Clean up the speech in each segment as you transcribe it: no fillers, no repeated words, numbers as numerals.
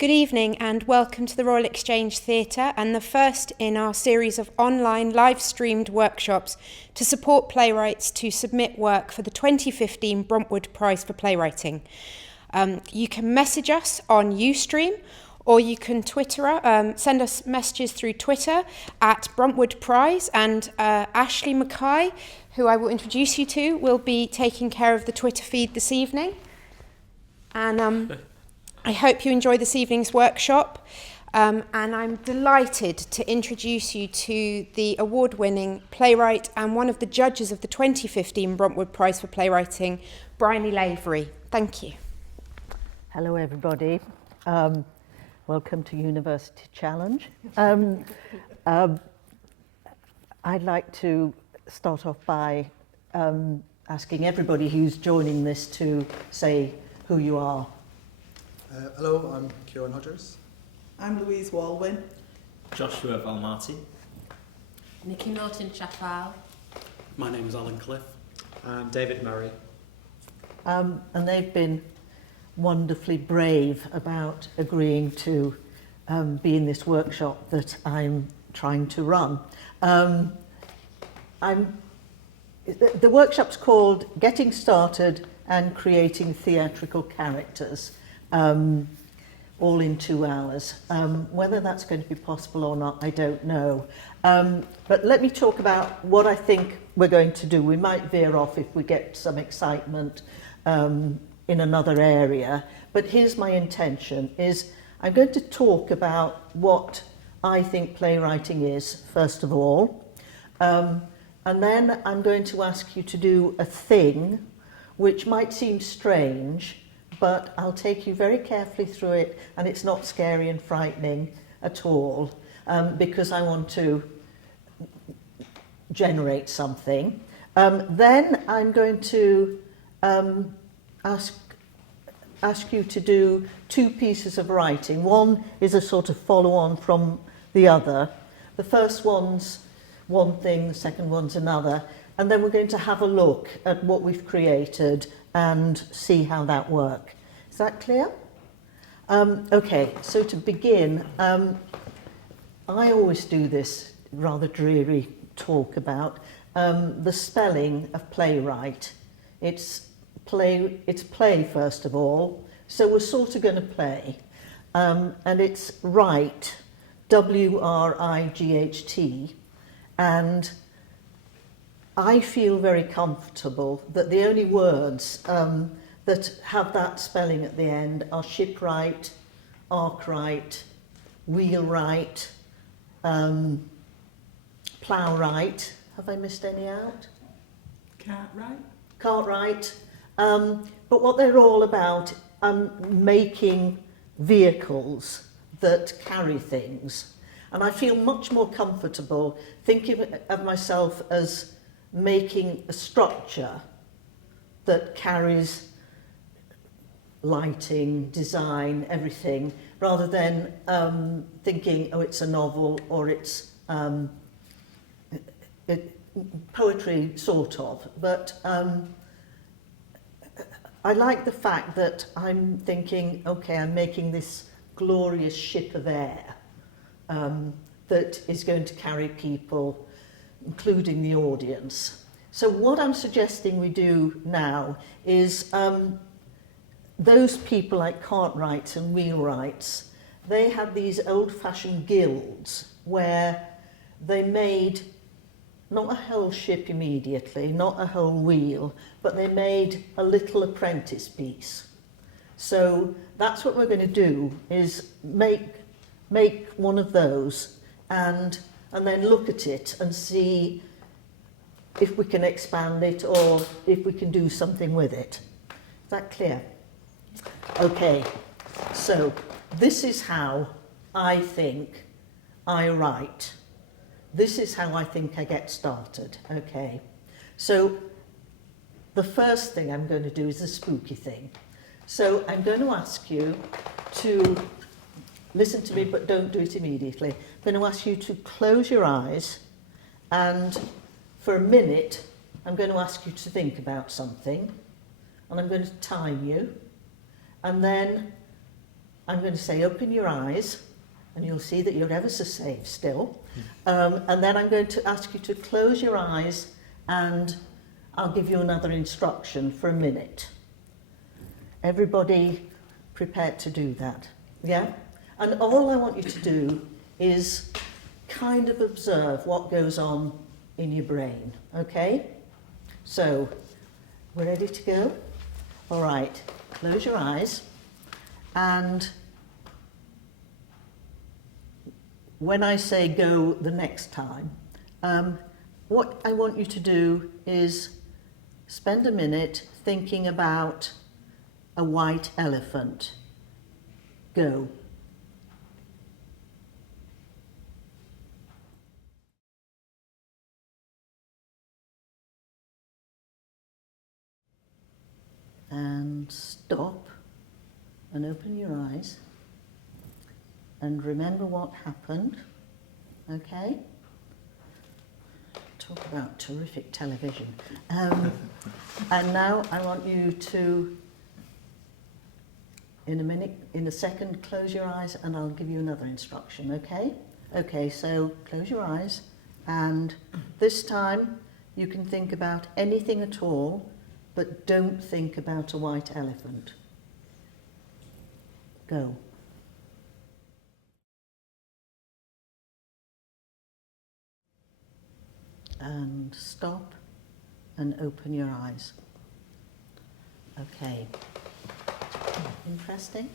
Good evening and welcome to the Royal Exchange Theatre and the first in our series of online live-streamed workshops to support playwrights to submit work for the 2015 Bruntwood Prize for Playwriting. You can message us on Ustream or you can send us messages through Twitter at Bruntwood Prize, and Ashley Mackay, who I will introduce you to, will be taking care of the Twitter feed this evening. And I hope you enjoy this evening's workshop, and I'm delighted to introduce you to the award-winning playwright and one of the judges of the 2015 Bruntwood Prize for Playwriting, Bryony Lavery. Thank you. Hello everybody, welcome to University Challenge. I'd like to start off by asking everybody who's joining this to say who you are. Hello, I'm Kieran Hodgers. I'm Louise Walwyn. Joshua Valmarti. Nikki Norton-Chappell. My name is Alan Cliff. I'm David Murray. And they've been wonderfully brave about agreeing to be in this workshop that I'm trying to run. The workshop's called Getting Started and Creating Theatrical Characters. All in 2 hours. Whether that's going to be possible or not, I don't know. But let me talk about what I think we're going to do. We might veer off if we get some excitement in another area. But here's my intention, is I'm going to talk about what I think playwriting is, first of all. And then I'm going to ask you to do a thing which might seem strange, but I'll take you very carefully through it, and it's not scary and frightening at all, because I want to generate something. Then I'm going to ask you to do 2 pieces of writing. One is a sort of follow-on from the other. The first one's one thing, the second one's another, and then we're going to have a look at what we've created and see how that works. Is that clear? Okay, so to begin, I always do this rather dreary talk about the spelling of playwright. It's play first of all, so we're sort of going to play. And it's write, W-R-I-G-H-T, and I feel very comfortable that the only words that have that spelling at the end are shipwright, arkwright, wheelwright, plowright. Have I missed any out? Cartwright. But what they're all about, making vehicles that carry things. And I feel much more comfortable thinking of myself as making a structure that carries lighting, design, everything, rather than thinking, oh, it's a novel or it's poetry, sort of. But I like the fact that I'm thinking, okay, I'm making this glorious ship of air that is going to carry people, including the audience. So what I'm suggesting we do now is those people like cartwrights and wheelwrights, they had these old-fashioned guilds where they made not a whole ship immediately, not a whole wheel, but they made a little apprentice piece. So that's what we're going to do, is make one of those and then look at it and see if we can expand it or if we can do something with it. Is that clear? Okay, so this is how I think I write. This is how I think I get started, okay? So the first thing I'm going to do is the spooky thing. So I'm going to ask you to listen to me, but don't do it immediately. I'm going to ask you to close your eyes, and for a minute, I'm going to ask you to think about something, and I'm going to time you, and then I'm going to say open your eyes, and you'll see that you're ever so safe still. And then I'm going to ask you to close your eyes, and I'll give you another instruction for a minute. Everybody prepared to do that, yeah? And all I want you to do is kind of observe what goes on in your brain, okay? So, we're ready to go? All right, close your eyes, and when I say go the next time, what I want you to do is spend a minute thinking about a white elephant. Go. And stop and open your eyes and remember what happened, okay? Talk about terrific television. And now I want you to, in a second, close your eyes and I'll give you another instruction, okay? Okay, so close your eyes, and this time you can think about anything at all, but don't think about a white elephant. Go. And stop and open your eyes. Okay. Interesting?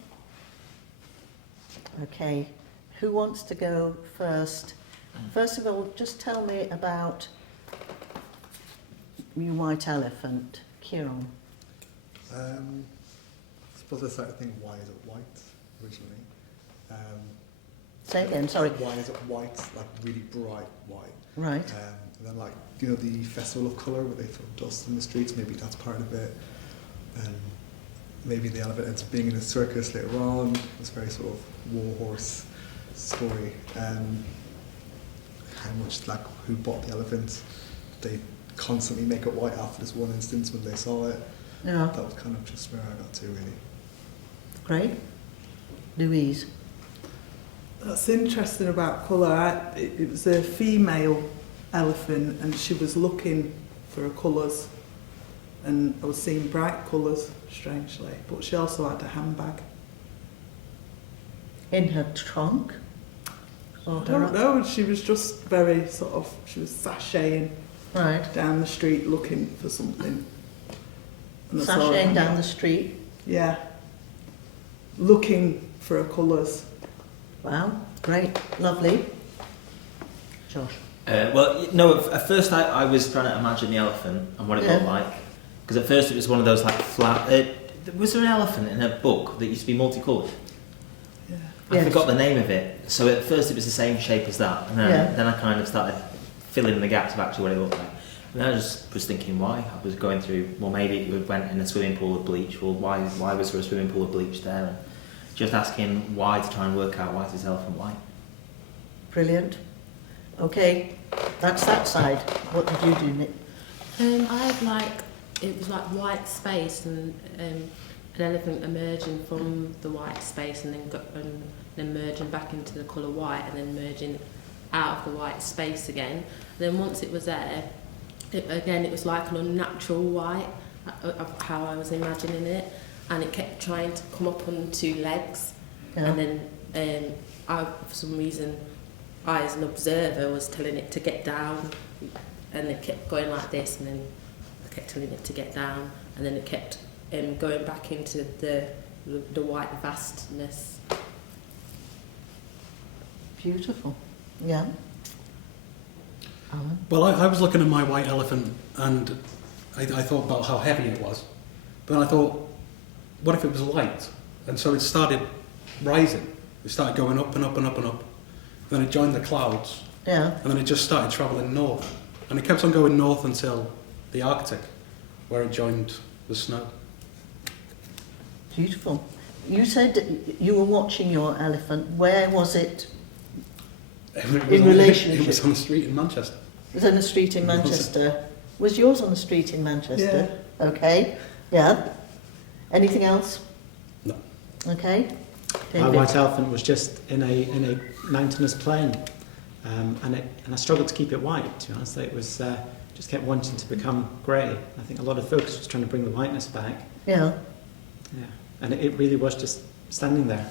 Okay. Who wants to go first? First of all, just tell me about your white elephant. Kieran. I suppose I started thinking, why is it white originally? Say again, sorry. Why is it white, like really bright white? Right. And then, like, you know, the Festival of Colour where they throw dust in the streets, maybe that's part of it. And maybe the elephant ends up being in a circus later on. It's very sort of warhorse story. How much, like, who bought the elephant? They constantly make it white after this one instance when they saw it. Yeah. That was kind of just where I got to, really. Great. Louise. That's interesting about colour. It was a female elephant and she was looking for her colours, and I was seeing bright colours, strangely, but she also had a handbag. In her trunk? Or I don't know, she was just very sort of, she was sashaying Right. down the street looking for something. And I saw her Sashaying down handbag. the street. Yeah. Looking for her colours. Wow. Great. Lovely. Josh. Well, no, at first I was trying to imagine the elephant and what it looked like. Because at first it was one of those like flat... was there an elephant in a book that used to be multicoloured? Yeah. I forgot the name of it. So at first it was the same shape as that. And then I kind of started filling in the gaps of actually what it looked like. And then I just was thinking why. I was going through, well, maybe it went in a swimming pool of bleach. Well, why was there a swimming pool of bleach there? And just asking why to try and work out why is this elephant white. Brilliant. Okay, that's that side. What did you do, Nick? I had it was like white space and an elephant emerging from the white space and then merging back into the colour white and then merging out of the white space again. And then once it was there, it was like an unnatural white of how I was imagining it, and it kept trying to come up on two legs. Yeah. And then I, for some reason, I as an observer was telling it to get down, and it kept going like this, and then I kept telling it to get down, and then it kept going back into the white vastness. Beautiful. Yeah. Alan? Well, I was looking at my white elephant and I thought about how heavy it was. But I thought, what if it was light? And so it started rising. It started going up and up and up and up. Then it joined the clouds. Yeah. And then it just started travelling north. And it kept on going north until the Arctic, where it joined the snow. Beautiful. You said you were watching your elephant. Where was it? In relationship? It was on the street in Manchester. It was on the street in Manchester. Was yours on the street in Manchester? Yeah. Okay. Yeah. Anything else? No. Okay. My David? white elephant was just in a mountainous plain, and I struggled to keep it white. To be honest, it was just kept wanting to become grey. I think a lot of focus was trying to bring the whiteness back. Yeah. Yeah, and it really was just standing there.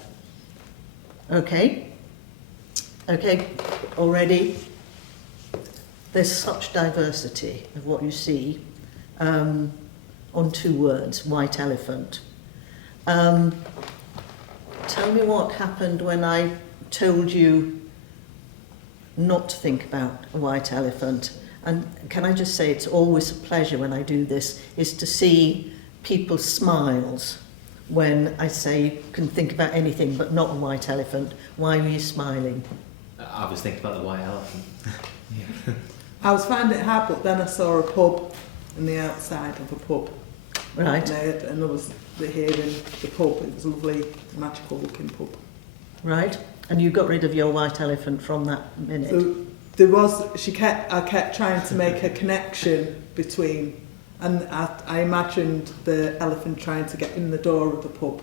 Okay. Okay, already there's such diversity of what you see on 2 words, white elephant. Tell me what happened when I told you not to think about a white elephant. And can I just say it's always a pleasure when I do this, is to see people's smiles when I say you can think about anything but not a white elephant. Why were you smiling? I was thinking about the white elephant. I was finding it hard, but then I saw a pub in the outside of a pub. Right. And I was here in the pub. It was a lovely, magical looking pub. Right. And you got rid of your white elephant from that minute? So there was, I kept trying to make a connection between, and I imagined the elephant trying to get in the door of the pub.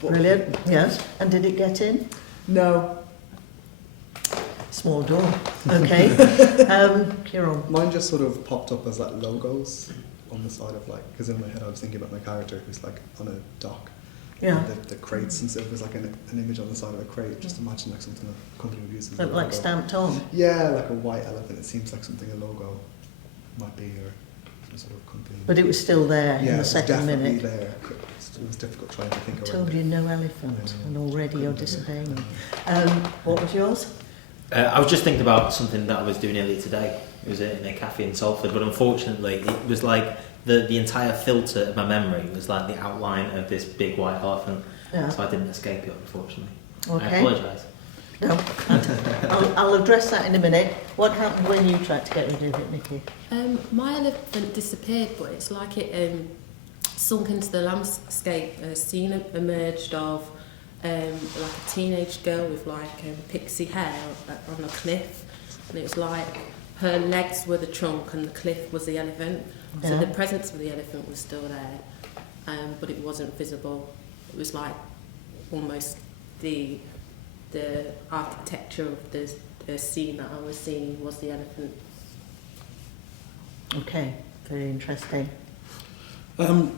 But Brilliant. Yes. And did it get in? no, Small door. Okay. Kieran. Mine just sort of popped up as like logos on the side of like, because in my head I was thinking about my character who's like on a dock. Yeah. And the crates and stuff, there's like an image on the side of a crate. Just imagine like something a company would use as a Looked like logo. stamped on. Yeah, like a white elephant. It seems like something a logo might be, or some sort of company. But it was still there in yeah, the it's second definitely minute. there. It was difficult trying to think I around told it. you no elephant, and already you're disobeying me. What was yours? I was just thinking about something that I was doing earlier today. It was in a cafe in Salford, but unfortunately it was like the entire filter of my memory was like the outline of this big white elephant. Yeah. So I didn't escape it, unfortunately. Okay. I apologise. No. I'll address that in a minute. What happened when you tried to get rid of it, Nikki? My elephant disappeared, but it's like it sunk into the landscape. A scene emerged of like a teenage girl with like pixie hair on a cliff, and it was like her legs were the trunk and the cliff was the elephant. So Yeah. the presence of the elephant was still there, but it wasn't visible. It was like almost the architecture of the scene that I was seeing was the elephant. Okay, very interesting. I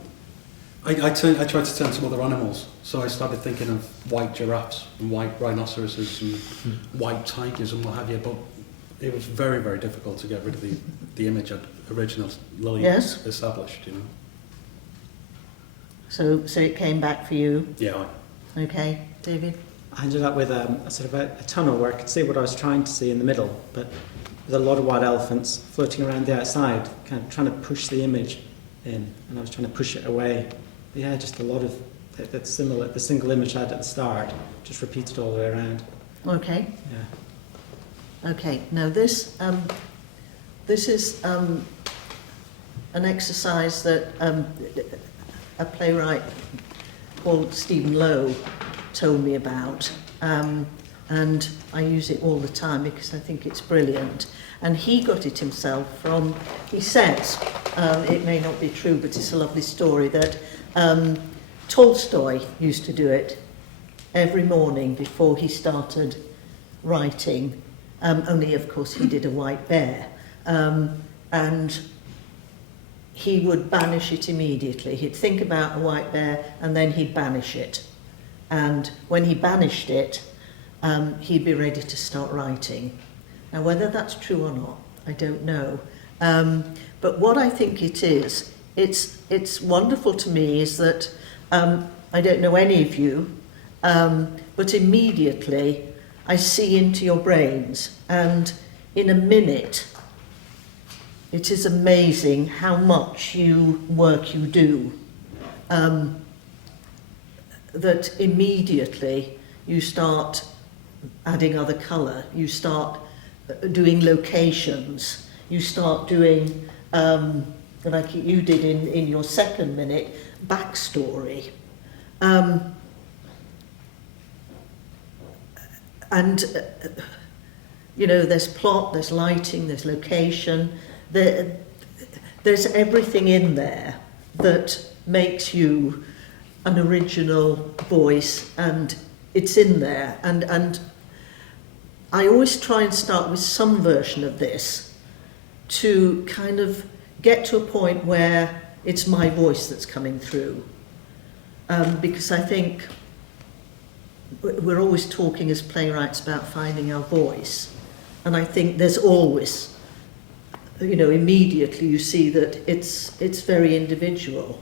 tried to turn to other animals, so I started thinking of white giraffes and white rhinoceroses and white tigers and what have you, but it was very, very difficult to get rid of the image I'd originally Yes. established, you know. So it came back for you. Yeah, Okay, David? I ended up with a sort of a tunnel where I could see what I was trying to see in the middle, but with a lot of white elephants floating around the outside, kind of trying to push the image in, and I was trying to push it away. But yeah, just a lot of the single image I had at the start, just repeated all the way around. Okay. Yeah. Okay, now this is an exercise that a playwright called Stephen Lowe told me about, and I use it all the time because I think it's brilliant. And he got it himself from, he says, it may not be true, but it's a lovely story, that Tolstoy used to do it every morning before he started writing. Only, of course, he did a white bear. And he would banish it immediately. He'd think about a white bear and then he'd banish it. And when he banished it, he'd be ready to start writing. Now, whether that's true or not, I don't know. But what I think it is, it's wonderful to me is that I don't know any of you, but immediately I see into your brains, and in a minute, it is amazing how much work you do. That immediately you start adding other colour, you start doing locations, you start doing, like you did in your second minute, backstory. And, you know, there's plot, there's lighting, there's location, there's everything in there that makes you an original voice, and it's in there. And I always try and start with some version of this to kind of get to a point where it's my voice that's coming through. Because I think we're always talking as playwrights about finding our voice. And I think there's always, immediately you see that it's very individual.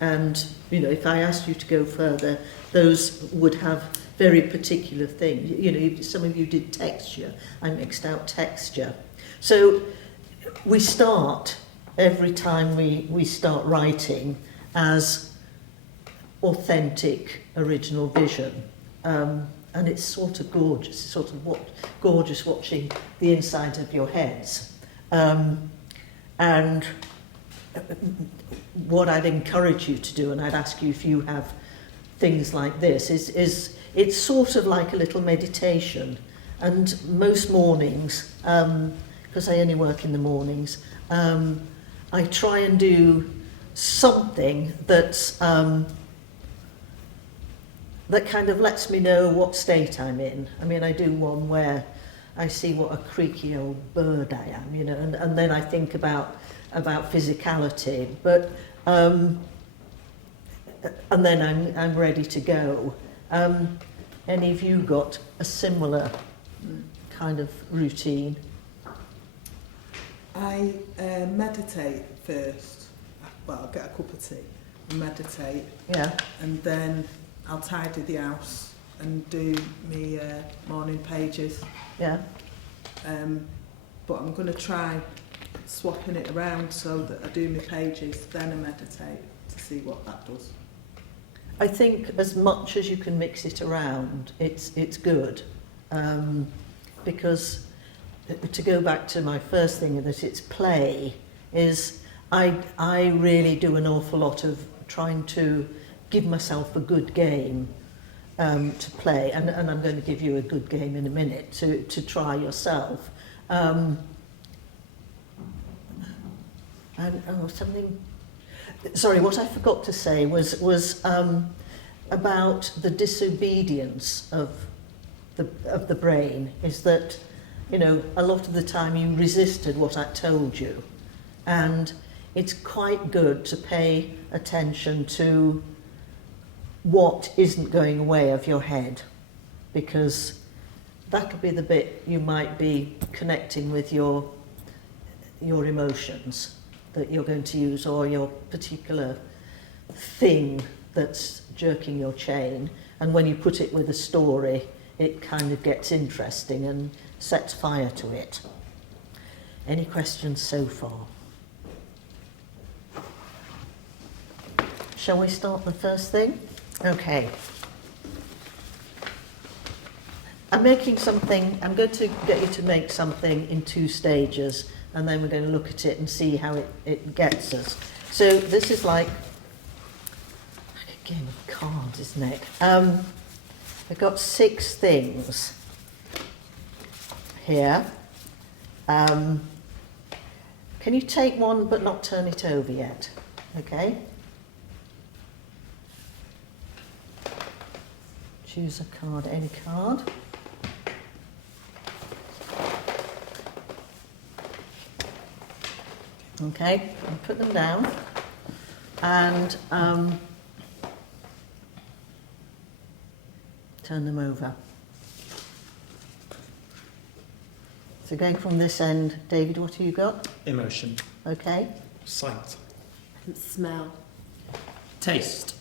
And, if I asked you to go further, those would have very particular things. Some of you did texture. I mixed out texture. So we start every time we start writing as authentic, original vision. And it's sort of gorgeous. It's sort of gorgeous watching the inside of your heads. And what I'd encourage you to do, and I'd ask you if you have things like this, is it's sort of like a little meditation. And most mornings, because I only work in the mornings, I try and do something that's that kind of lets me know what state I'm in. I mean, I do one where I see what a creaky old bird I am, and then I think about physicality, but and then I'm ready to go. Any of you got a similar kind of routine? I meditate first. Well, I'll get a cup of tea and meditate. Yeah. And then I'll tidy the house and do me morning pages. Yeah. But I'm going to try swapping it around so that I do my pages, then I meditate to see what that does. I think as much as you can mix it around, it's good. Because to go back to my first thing, that it's play, is I really do an awful lot of trying to give myself a good game to play, and I'm going to give you a good game in a minute to try yourself. Sorry, what I forgot to say was about the disobedience of the brain, is that, a lot of the time you resisted what I told you, and it's quite good to pay attention to what isn't going away of your head, because that'll be the bit you might be connecting with your emotions that you're going to use, or your particular thing that's jerking your chain. And when you put it with a story, it kind of gets interesting and sets fire to it. Any questions so far? Shall we start the first thing? Okay. I'm going to get you to make something in 2 stages, and then we're going to look at it and see how it gets us. So this is like a game of cards, isn't it? I've got 6 things here. Can you take one but not turn it over yet? Okay. Choose a card, any card. Okay, and put them down, and turn them over. So going from this end, David, what have you got? Emotion. Okay. Sight. Smell. Taste.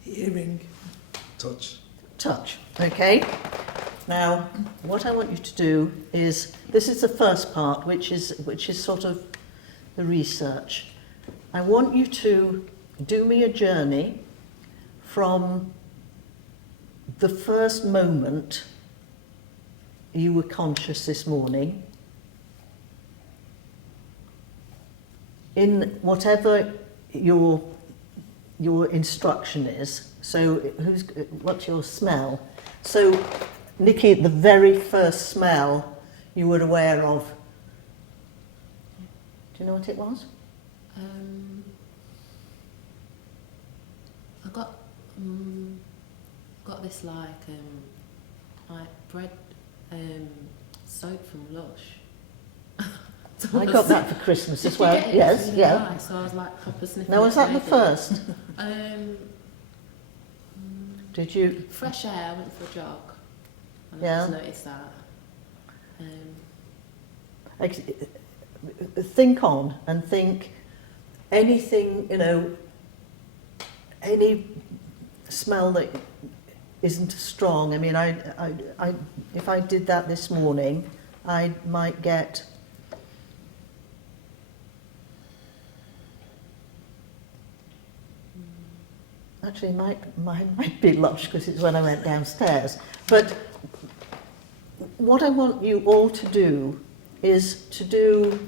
Hearing. Touch. Touch. Okay. Now, what I want you to do is, this is the first part, which is sort of the research. I want you to do me a journey from the first moment you were conscious this morning, in whatever your instruction is. So what's your smell? So Nikki, the very first smell you were aware of, do you know what it was? I got Got this like bread soap from Lush. I got that for Christmas as well. Did you get it? Yes, It was really yeah. nice, so I was like proper sniffing. Now, was it that the maybe. first? Did you? Fresh air. I went for a jog, and Yeah. I just noticed that. Think on and think anything, you know, any smell that isn't strong. I mean, I if I did that this morning, I might get actually mine might be Lush because it's when I went downstairs. But what I want you all to do is to do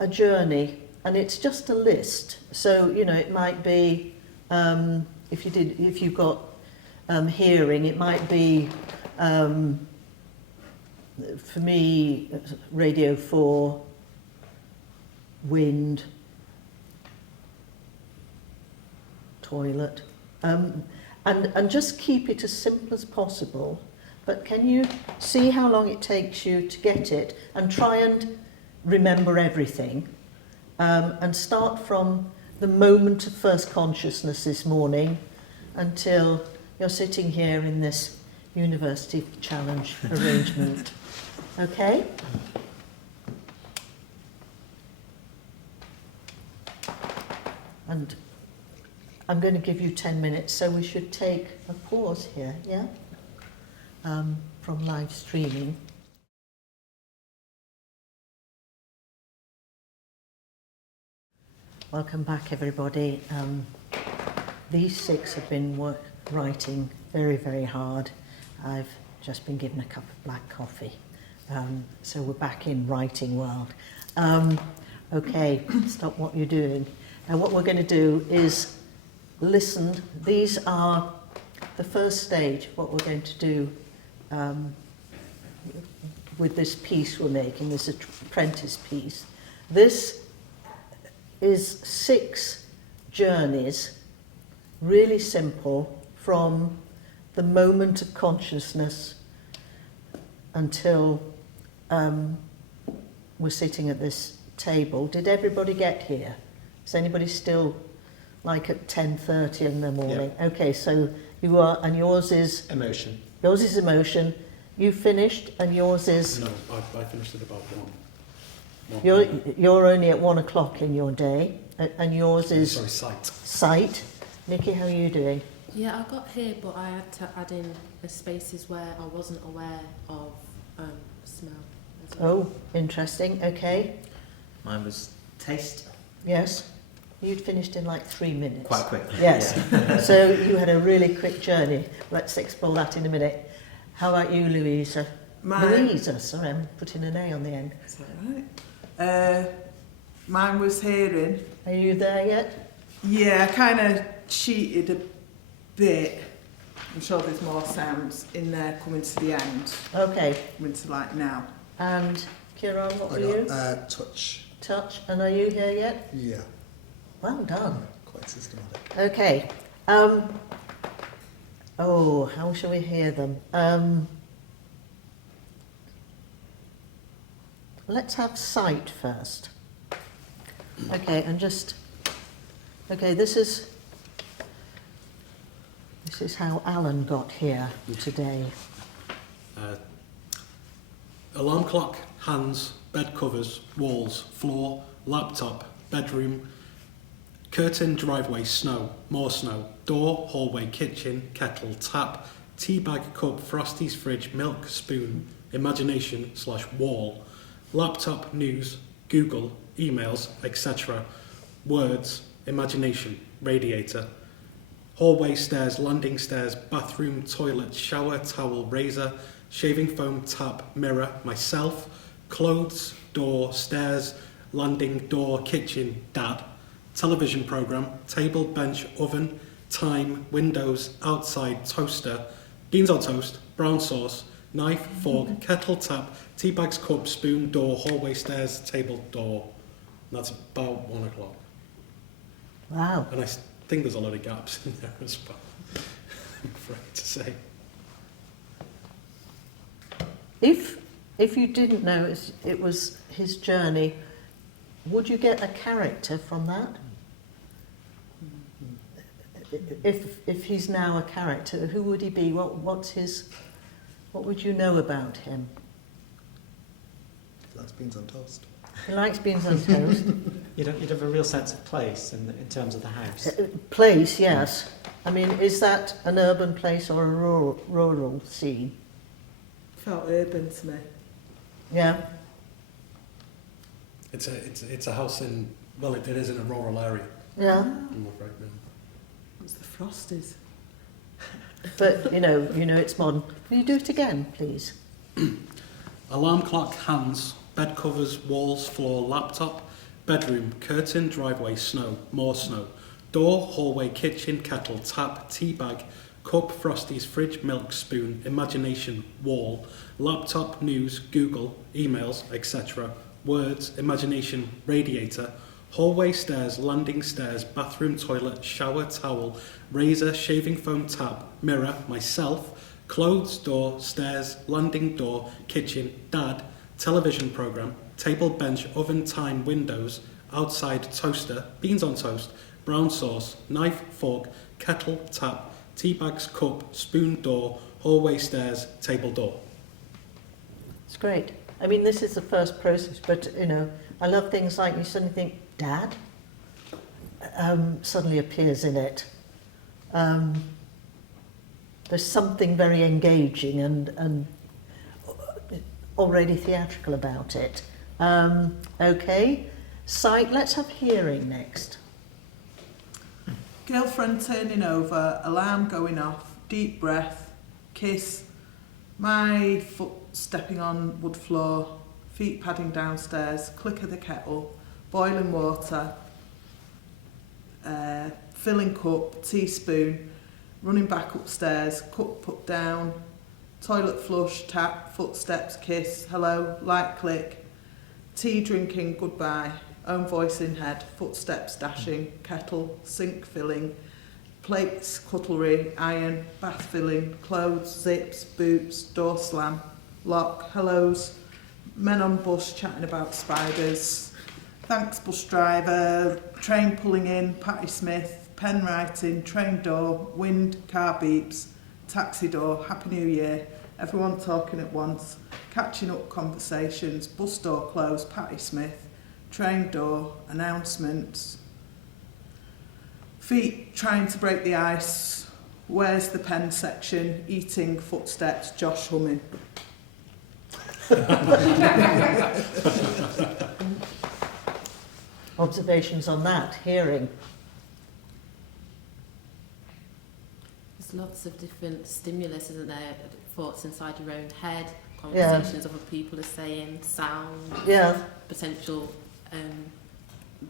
a journey, and it's just a list. So, you know, it might be, if you've got hearing, it might be, for me, Radio 4, wind, toilet, and just keep it as simple as possible. But can you see how long it takes you to get it, and try and remember everything, and start from the moment of first consciousness this morning until you're sitting here in this University Challenge arrangement. Okay? And I'm going to give you 10 minutes, so we should take a pause here, yeah? From live streaming. Welcome back, everybody. These 6 have been writing very, very hard. I've just been given a cup of black coffee. So we're back in writing world. Okay, stop what you're doing. Now what we're going to do is listen. These are the first stage, what we're going to do with this piece we're making, this apprentice piece. This is 6 journeys, really simple, from the moment of consciousness until we're sitting at this table. Did everybody get here? Is anybody still like at 10:30 in the morning? Yeah. Okay, so you are, and yours is? Emotion. Yours is emotion. You finished, and yours is? No, I finished at about 1. You're only at 1 o'clock in your day, and yours is? Sorry, sight. Sight. Nikki, how are you doing? Yeah, I got here, but I had to add in the spaces where I wasn't aware of smell. As well. Oh, interesting. Okay. Mine was taste. Yes. You'd finished in like 3 minutes. Quite quick. Yes. Yeah. So you had a really quick journey. Let's explore that in a minute. How about you, Louisa? Louisa, sorry, I'm putting an A on the end. Is that right? Mine was hearing. Are you there yet? Yeah, I kind of cheated a bit. I'm sure there's more sounds in there coming to the end. Okay. Coming to like now. And Kieran, what were I you? got touch. Touch. And are you here yet? Yeah, Well done. quite systematic. Okay. Oh, how shall we hear them? Let's have sight first. Okay, and just... Okay, this is how Alan got here today. Alarm clock, hands, bed covers, walls, floor, laptop, bedroom, curtain, driveway, snow, more snow, door, hallway, kitchen, kettle, tap, tea bag, cup, Frosty's fridge, milk, spoon, imagination / wall, laptop, news, Google, emails, etc., words, imagination, radiator, hallway, stairs, landing stairs, bathroom, toilet, shower, towel, razor, shaving foam, tap, mirror, myself, clothes, door, stairs, landing, door, kitchen, dad, television programme, table, bench, oven, time, windows, outside, toaster, beans on toast, brown sauce, knife, fork, kettle, tap, tea bags, cup, spoon, door, hallway, stairs, table, door. And that's about 1 o'clock. Wow. And think there's a lot of gaps in there as well, I'm afraid to say. If you didn't know it was his journey, would you get a character from that? If he's now a character, who would he be? What would you know about him? He likes beans on toast. He likes beans on toast. You'd have a real sense of place in terms of the house. Place, yes. I mean, is that an urban place or a rural scene? Felt urban to me. Yeah. It's a house in, well, it is in a rural area. Yeah. I'm afraid now. It's the Frosties. But you know it's modern. Will you do it again, please? Alarm clock, hands, bed covers, walls, floor, laptop, bedroom, curtain, driveway, snow, more snow, door, hallway, kitchen, kettle, tap, tea bag, cup, Frosties, fridge, milk, spoon, imagination, wall, laptop, news, Google, emails, etc., words, imagination, radiator, hallway, stairs, landing stairs, bathroom, toilet, shower, towel, razor, shaving foam, tap, mirror, myself, clothes, door, stairs, landing door, kitchen, dad, television programme, table, bench, oven, time, windows, outside, toaster, beans on toast, brown sauce, knife, fork, kettle, tap, tea bags, cup, spoon, door, hallway, stairs, table, door. It's great. I mean, this is the first process, but I love things like you suddenly think, Dad, suddenly appears in it. There's something very engaging and already theatrical about it. Okay, sight. Let's have hearing next. Girlfriend turning over, alarm going off, deep breath, kiss, my foot stepping on wood floor, feet padding downstairs, click of the kettle, boiling water, filling cup, teaspoon, running back upstairs, cup put down, toilet flush, tap, footsteps, kiss, hello, light click, tea drinking, goodbye, own voice in head, footsteps dashing, kettle, sink filling, plates, cutlery, iron, bath filling, clothes, zips, boots, door slam, lock, hellos, men on bus chatting about spiders, thanks bus driver, train pulling in, Patty Smith, pen writing, train door, wind, car beeps, taxi door, happy new year, everyone talking at once, catching up conversations, bus door closed, Patty Smith, train door, announcements, feet trying to break the ice, where's the pen section, eating, footsteps, Josh humming. Observations on that, hearing. There's lots of different stimulus, isn't there? Thoughts inside your own head, conversations other people are saying, sound, potential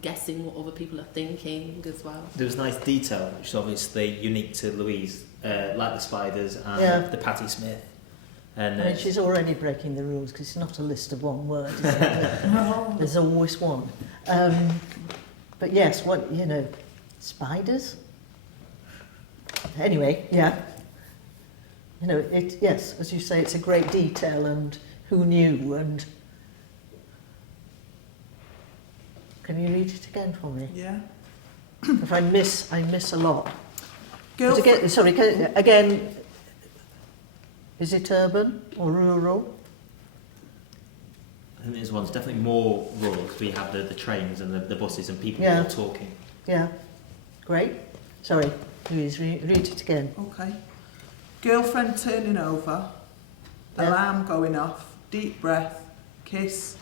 guessing what other people are thinking as well. There was nice detail, which is obviously unique to Louise, like the spiders and the Patty Smith. And I mean, she's already breaking the rules because it's not a list of one word. Is it? There's always one. But yes, spiders? Anyway, yes, as you say, it's a great detail, and who knew, and can you read it again for me? Yeah. If I miss a lot. Girlfriend, Again, is it urban or rural? I think this one's definitely more rural because we have the trains and the buses and people all talking. Yeah, great. Sorry, please read it again. Okay. Girlfriend turning over, alarm going off, deep breath, kiss,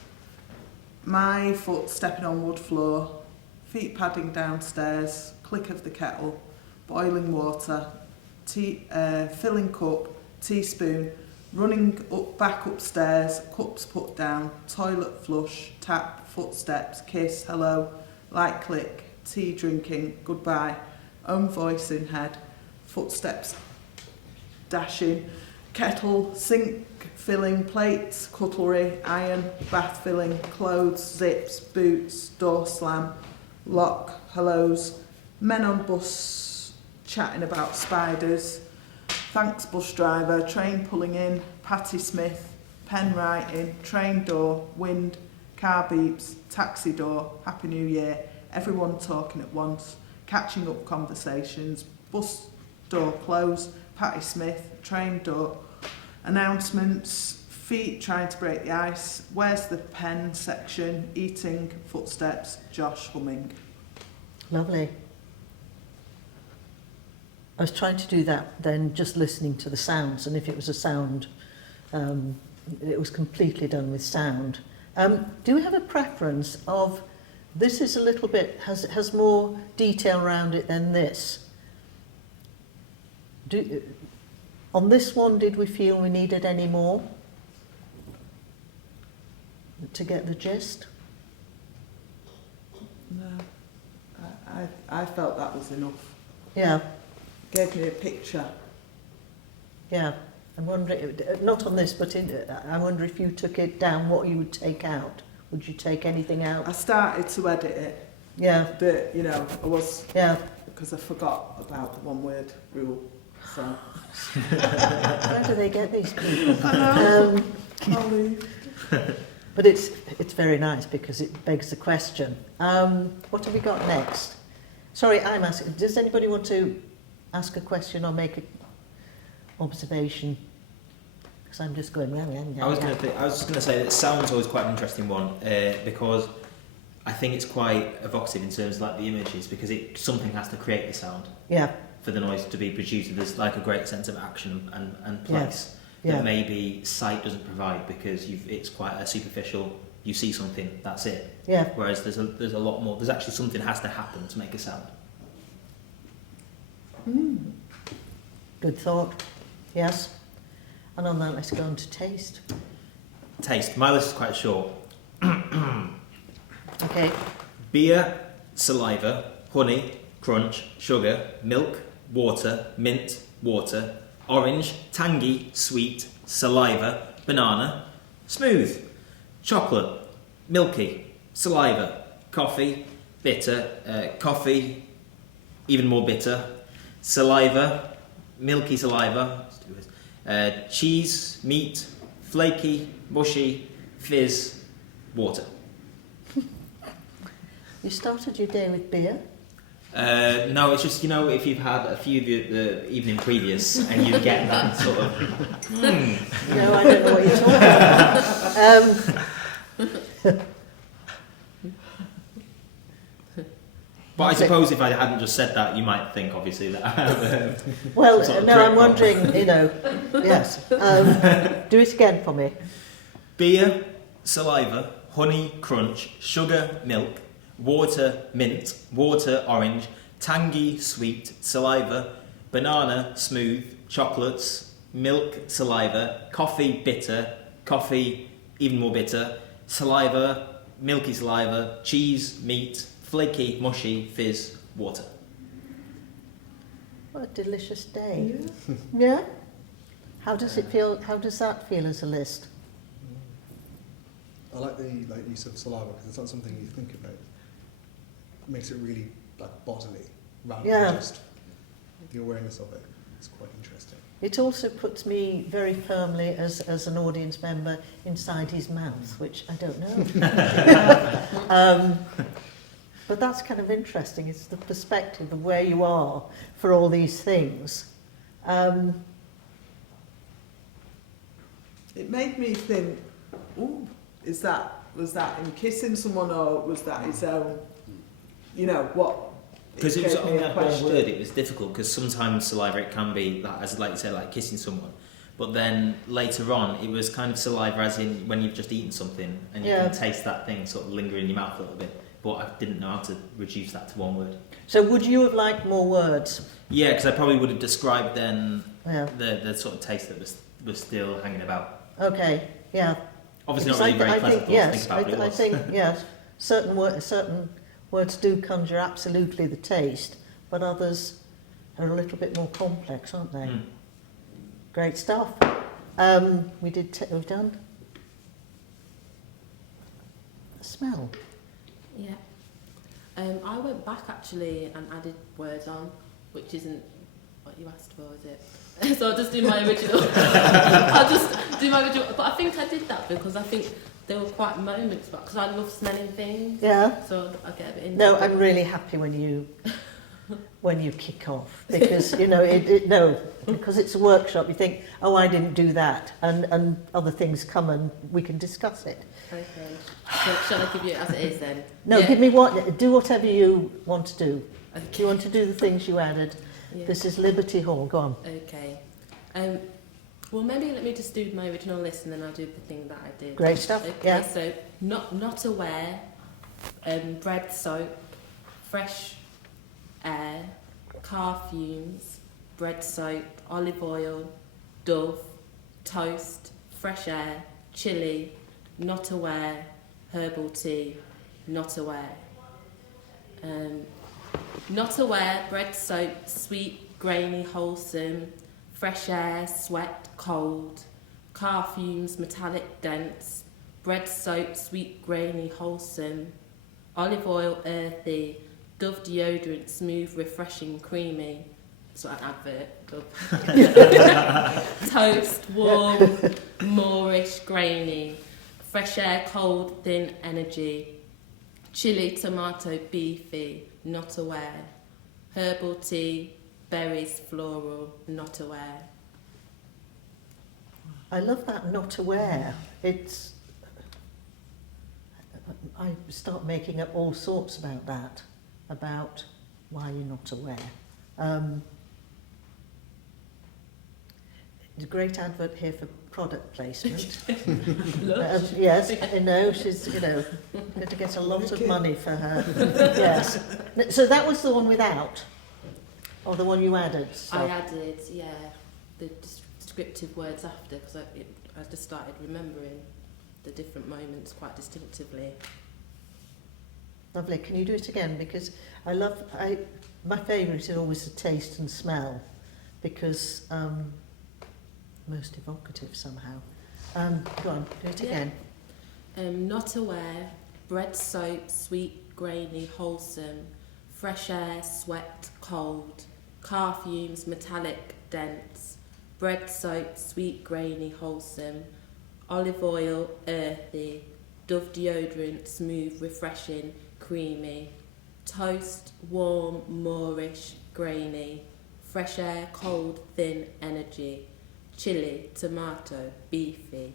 my foot stepping on wood floor, feet padding downstairs, click of the kettle, boiling water, filling cup, teaspoon, running back upstairs, cups put down, toilet flush, tap, footsteps, kiss, hello, light click, tea drinking, goodbye, own voice in head, footsteps dashing, kettle, sink filling, plates, cutlery, iron, bath filling, clothes, zips, boots, door slam, lock, hellos, Men on bus chatting about spiders. Thanks bus driver. Train pulling in. Patti Smith. Pen writing. Train door. Wind. Car beeps. Taxi door. Happy New Year. Everyone talking at once. Catching up conversations. Bus door closed. Patti Smith. Train door. Announcements. Feet trying to break the ice. Where's the pen section? Eating. Footsteps. Josh humming. Lovely. I was trying to do that then, just listening to the sounds, and if it was a sound, it was completely done with sound. Do we have a preference of, this is a little bit, has more detail around it than this? On this one, did we feel we needed any more to get the gist? No. I felt that was enough. Yeah, Gave me a picture. yeah. I'm wondering, not on this, but I wonder if you took it down, what you would take out. Would you take anything out? I started to edit it, Yeah, but you know, I was, yeah. because I forgot about the one word rule. So Where do they get these people? I know. I'll leave. But it's very nice because it begs the question. What have we got next? Sorry, I'm asking. Does anybody want to ask a question or make an observation? Because I'm just going. I was going to say that sound's always quite an interesting one because I think it's quite evocative in terms of like the images, because something has to create the sound. Yeah. For the noise to be produced, there's like a great sense of action and place Yeah. that maybe sight doesn't provide, because it's quite a superficial. You see something, that's it. Yeah. Whereas there's a lot more. There's actually something has to happen to make a sound. Good thought. Yes. And on that, let's go on to taste. Taste. My list is quite short. Okay. Beer, saliva, honey, crunch, sugar, milk, water, mint, water, orange, tangy, sweet, saliva, banana, smooth, chocolate, milky, saliva, coffee, bitter, coffee, even more bitter, saliva, milky saliva, cheese, meat, flaky, mushy, fizz, water. You started your day with beer. No, it's just, if you've had a few of the evening previous and you get that sort of... No, I don't know what you're talking about. But I suppose if I hadn't just said that, you might think, obviously, that... Well, sort of no, drip I'm on. wondering, yes. Do it again for me. Beer, saliva, honey, crunch, sugar, milk, water, mint, water, orange, tangy, sweet, saliva, banana, smooth, chocolates, milk, saliva, coffee, bitter, coffee, even more bitter, saliva, milky saliva, cheese, meat, flaky, mushy, fizz, water. What a delicious day. Yeah? How does it feel? How does that feel as a list? I like the use of saliva because it's not something you think about. It makes it really bodily rather than just the awareness of it. It's quite interesting. It also puts me very firmly as an audience member inside his mouth, which I don't know. But that's kind of interesting. It's the perspective of where you are for all these things. It made me think, ooh, was that him kissing someone, or was that his own, what? Because it was gave me only a that one question. word, it was difficult, because sometimes saliva, it can be, as like you say, like kissing someone. But then later on, it was kind of saliva as in when you've just eaten something and you can taste that thing sort of linger in your mouth a little bit. But I didn't know how to reduce that to one word. So would you have liked more words? Yeah, because I probably would have described then Yeah. the sort of taste that was still hanging about. Okay, yeah. Obviously Because not really very pleasant think, thoughts to think about, but it I was. think, yes, certain words do conjure absolutely the taste, but others are a little bit more complex, aren't they? Mm. Great stuff. We've done the smell. Yeah. I went back actually and added words on, which isn't what you asked for, is it? So I'll just do my original. I'll just do my original. But I think I did that because I think there were quite moments, because I love smelling things. Yeah. So I get a bit into No, it. I'm really happy when you kick off, because because it's a workshop. You think, oh, I didn't do that, and other things come and we can discuss it. Okay. So shall I give you it as it is then? No, Yeah. give me do whatever you want to do. Okay. Do you want to do the things you added? Yeah. This is Liberty Hall. Go on. Okay. Well, maybe let me just do my original list and then I'll do the thing that I did. Great stuff. Okay, Yeah. So not aware, bread soap, fresh air, car fumes, bread soap, olive oil, dove, toast, fresh air, chili, not aware, herbal tea, not aware. Not aware, bread soap, sweet, grainy, wholesome, fresh air, sweat, cold, car fumes, metallic, dense, bread soap, sweet, grainy, wholesome, olive oil, earthy, Dove deodorant, smooth, refreshing, creamy. It's like an advert, Dove. Toast, warm, moorish, grainy, fresh air, cold, thin, energy, chili, tomato, beefy, not aware, herbal tea, berries, floral, not aware. I love that not aware. It's I start making up all sorts about that, about why you're not aware. There's a great advert here for product placement. Yes, I know, she's, going to get a lot of money for her. Yes. So that was the one without? Or the one you added? So. I added, the descriptive words after, because I just started remembering the different moments quite distinctively. Lovely. Can you do it again? Because my favourite is always the taste and smell, because most evocative somehow. Go on, do it again. Not aware, bread soap, sweet, grainy, wholesome, fresh air, sweat, cold, car fumes, metallic, dense, bread soap, sweet, grainy, wholesome, olive oil, earthy, Dove deodorant, smooth, refreshing, creamy, toast, warm, moorish, grainy, fresh air, cold, thin, energy, chili, tomato, beefy,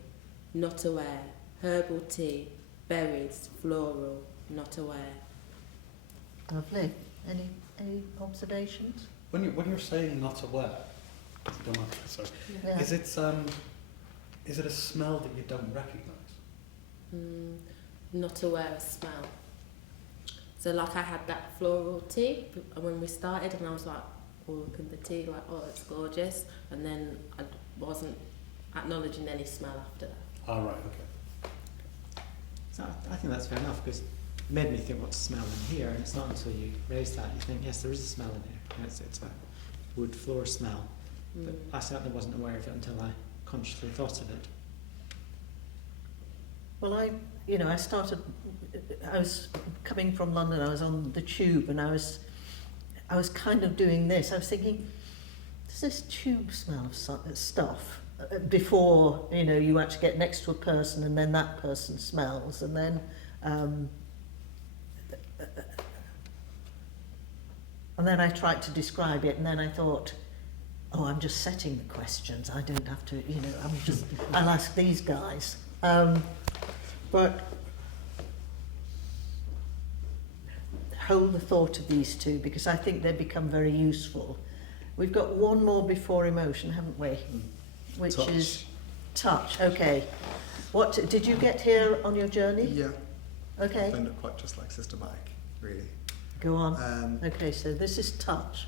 not aware, herbal tea, berries, floral, not aware. Lovely. Any observations? When you're saying not aware, don't mind, sorry. Yeah. Is it a smell that you don't recognise? Not aware of smell. So like I had that floral tea when we started, and I was like all up in the tea, like, oh, it's gorgeous, and then I wasn't acknowledging any smell after that. Oh, right, okay. So I think that's fair enough, because it made me think what's smell in here, and it's not until you raise that you think, yes, there is a smell in here. And it's a wood floor smell. But I certainly wasn't aware of it until I consciously thought of it. Well, I was coming from London, I was on the tube, and I was kind of doing this. I was thinking, does this tube smell of stuff? Before, you actually get next to a person and then that person smells, and then I tried to describe it, and then I thought, oh, I'm just setting the questions. I don't have to, I'll ask these guys. But hold the thought of these two, because I think they become very useful. We've got one more before emotion, haven't we? Which touch. Is touch. Okay. What did you get here on your journey? Yeah. Okay. I found it quite just like systematic, really. Go on. Okay, so this is touch.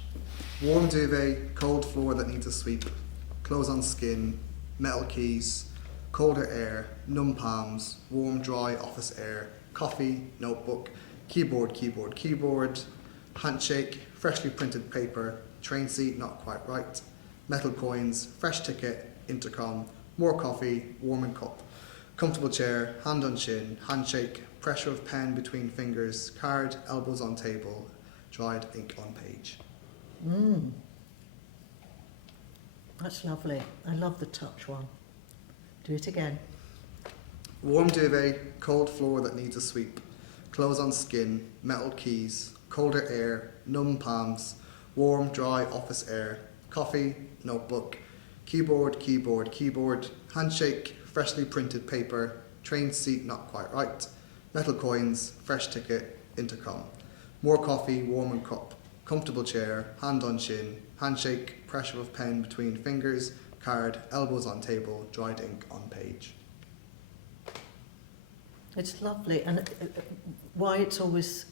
Warm duvet, cold floor that needs a sweep, clothes on skin, metal keys, colder air, numb palms, warm dry office air, coffee, notebook, keyboard, handshake, freshly printed paper, train seat not quite right, metal coins, fresh ticket, intercom, more coffee, warming cup, comfortable chair, hand on chin, handshake, pressure of pen between fingers, card, elbows on table, dried ink on page. That's lovely. I love the touch one. Do it again. Warm duvet, cold floor that needs a sweep, clothes on skin, metal keys, colder air, numb palms, warm, dry office air, coffee, notebook, keyboard, keyboard, keyboard, handshake, freshly printed paper, train seat not quite right, metal coins, fresh ticket, intercom, more coffee, warm and cup, comfortable chair, hand on chin, handshake, pressure of pen between fingers, card, elbows on table, dried ink on page. It's lovely, and why it's always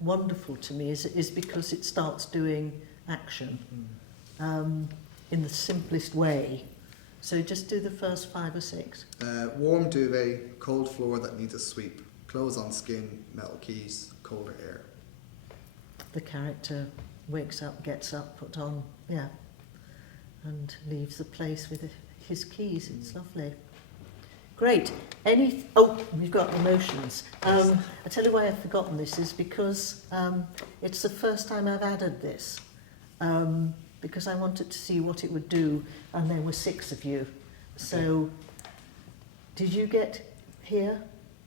wonderful to me is because it starts doing action in the simplest way. So just do the first 5 or 6. Warm duvet, cold floor that needs a sweep, clothes on skin, metal keys, colder air. The character wakes up, gets up, put on, and leaves the place with his keys. It's lovely. Great. We've got emotions. I tell you why I've forgotten this is because it's the first time I've added this. Because I wanted to see what it would do, and there were 6 of you. So, did you get here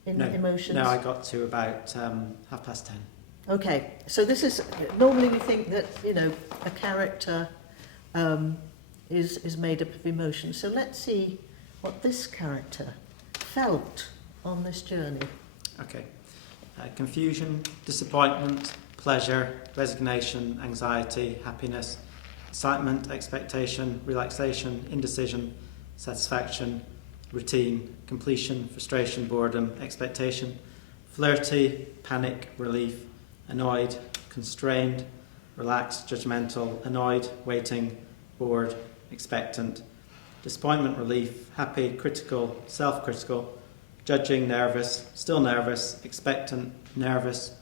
in emotions? No, I got to about 10:30. Okay, so this is, normally we think that, a character is made up of emotions. So let's see what this character felt on this journey. Okay. Confusion, disappointment, pleasure, resignation, anxiety, happiness, excitement, expectation, relaxation, indecision, satisfaction, routine, completion, frustration, boredom, expectation, flirty, panic, relief, annoyed, constrained, relaxed, judgmental, annoyed, waiting, bored, expectant, disappointment, relief, happy, critical, self-critical, judging, nervous, still nervous, expectant, nervous,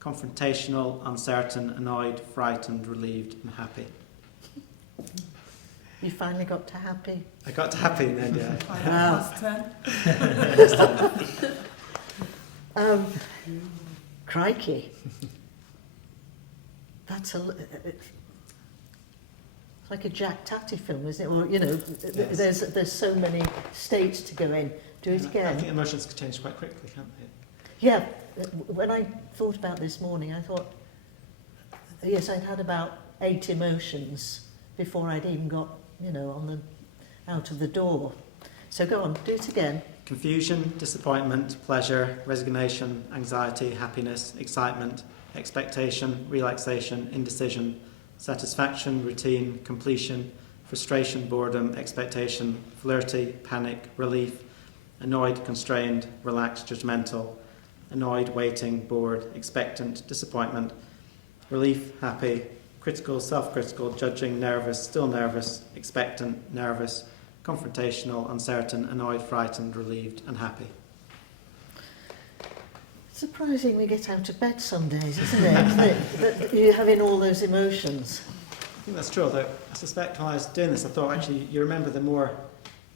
confrontational, uncertain, annoyed, frightened, relieved, and happy. You finally got to happy. I got to happy then, yeah. +10. Crikey. That's it's like a Jack Tatty film, isn't it? Or, Yes. there's so many states to go in. Do it I again. think emotions can change quite quickly, can't they? Yeah, when I thought about this morning, I thought, yes, I'd had about 8 emotions before I'd even got, out of the door. So go on, do it again. Confusion, disappointment, pleasure, resignation, anxiety, happiness, excitement, expectation, relaxation, indecision, satisfaction, routine, completion, frustration, boredom, expectation, flirty, panic, relief, annoyed, constrained, relaxed, judgmental, annoyed, waiting, bored, expectant, disappointment, relief, happy, critical, self-critical, judging, nervous, still nervous, expectant, nervous, confrontational, uncertain, annoyed, frightened, relieved, and happy. Surprising we get out of bed some days, isn't it? that you're having all those emotions. I think that's true, although I suspect while I was doing this, I thought actually you remember the more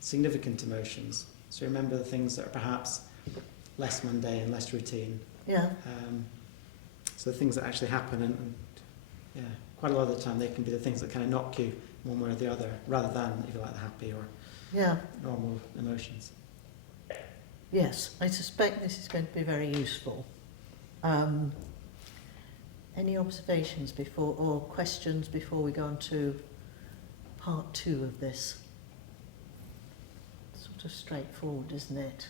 significant emotions. So you remember the things that are perhaps less mundane, less routine. Yeah. So the things that actually happen, and quite a lot of the time they can be the things that kind of knock you one way or the other, rather than, if you like, the happy or normal emotions. Yes, I suspect this is going to be very useful. Any observations before, or questions before we go on to part 2 of this? Sort of straightforward, isn't it?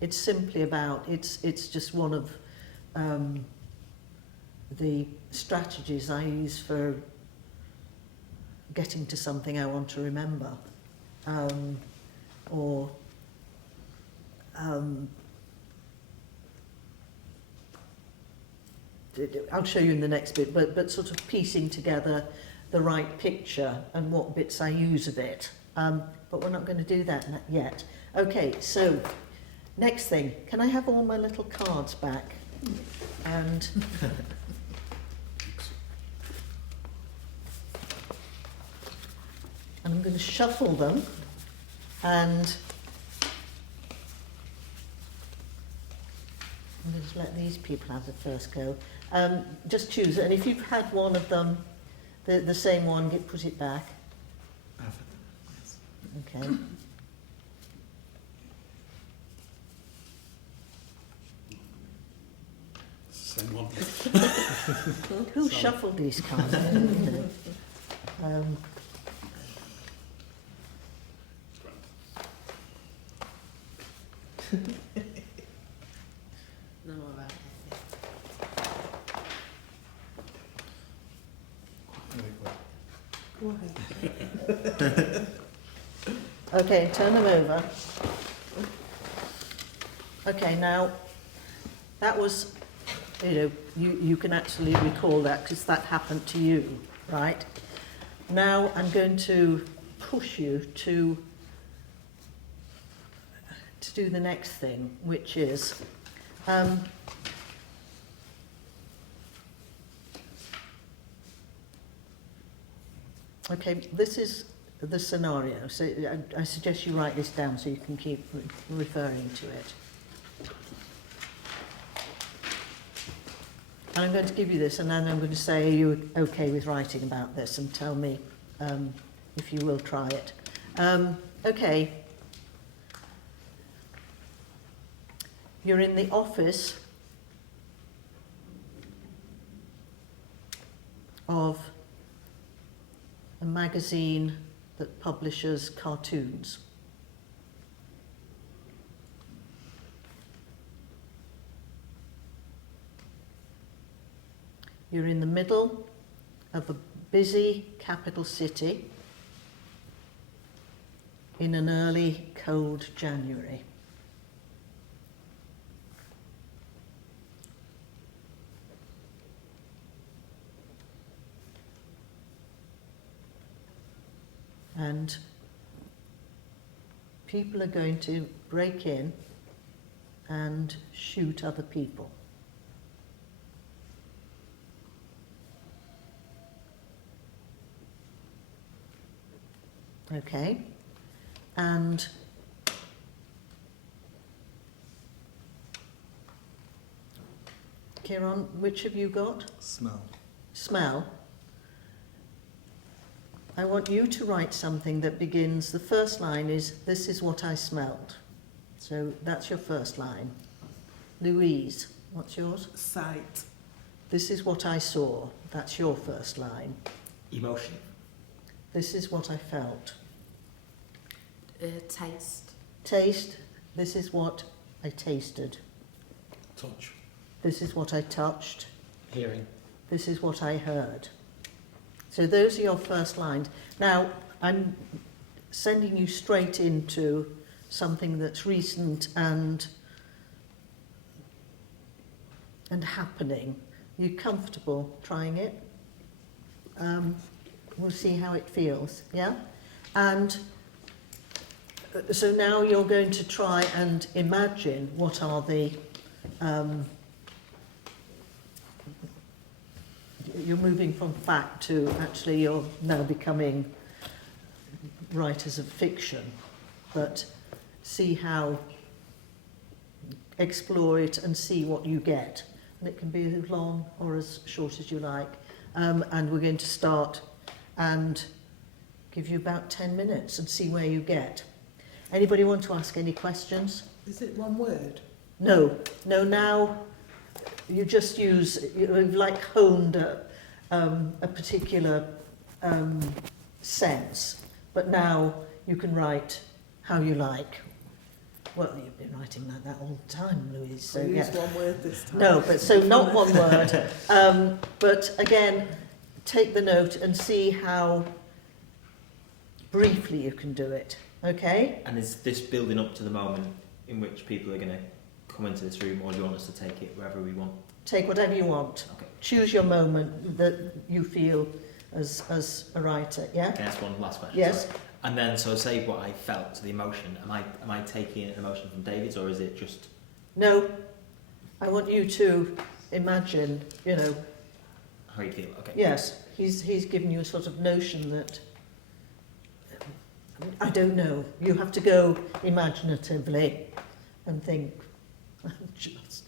It's simply about, it's just one of the strategies I use for getting to something I want to remember. I'll show you in the next bit, but sort of piecing together the right picture and what bits I use of it. But we're not going to do that yet. Okay, so next thing, can I have all my little cards back? And I'm going to shuffle them, and to let these people have the first go. Just choose, and if you've had one of them, the same one, put it back. Okay. Same one. Who shuffled these cards? No more about Go ahead. Okay, turn them over. Okay, now, that was, you can actually recall that because that happened to you, right? Now I'm going to push you to do the next thing, which is okay, this is the scenario, so I suggest you write this down so you can keep referring to it. And I'm going to give you this, and then I'm going to say, are you okay with writing about this, and tell me if you will try it. Okay. You're in the office of a magazine that publishes cartoons. You're in the middle of a busy capital city in an early cold January. And people are going to break in and shoot other people. Okay, and Kieran, which have you got? Smell. Smell. I want you to write something that begins, the first line is, this is what I smelled. So that's your first line. Louise, what's yours? Sight. This is what I saw. That's your first line. Emotion. This is what I felt. taste. Taste. This is what I tasted. Touch. This is what I touched. Hearing. This is what I heard. So those are your first lines. Now, I'm sending you straight into something that's recent and happening. Are you comfortable trying it? We'll see how it feels, yeah? And so now you're going to try and imagine what are the... you're moving from fact to actually you're now becoming writers of fiction, but see how, explore it and see what you get. And it can be as long or as short as you like. And we're going to start and give you about 10 minutes and see where you get. Anybody want to ask any questions? Is it one word? No, now you just use, you've like honed a particular sense, but now you can write how you like. Well, you've been writing like that all the time, Louise. So I yeah. used one word this time. No, but so not one word. But again, take the note and see how briefly you can do it. Okay? And is this building up to the moment in which people are going to come into this room, or do you want us to take it wherever we want? Take whatever you want. Okay. Choose your moment that you feel as a writer. Yeah. Can I ask one last question? Yes. Sorry. And then, so say what I felt, the emotion. Am I taking an emotion from David's, or is it just? No. I want you to imagine. You know. How you feel? Okay. Yes. He's given you a sort of notion that. I don't know. You have to go imaginatively and think. I'm just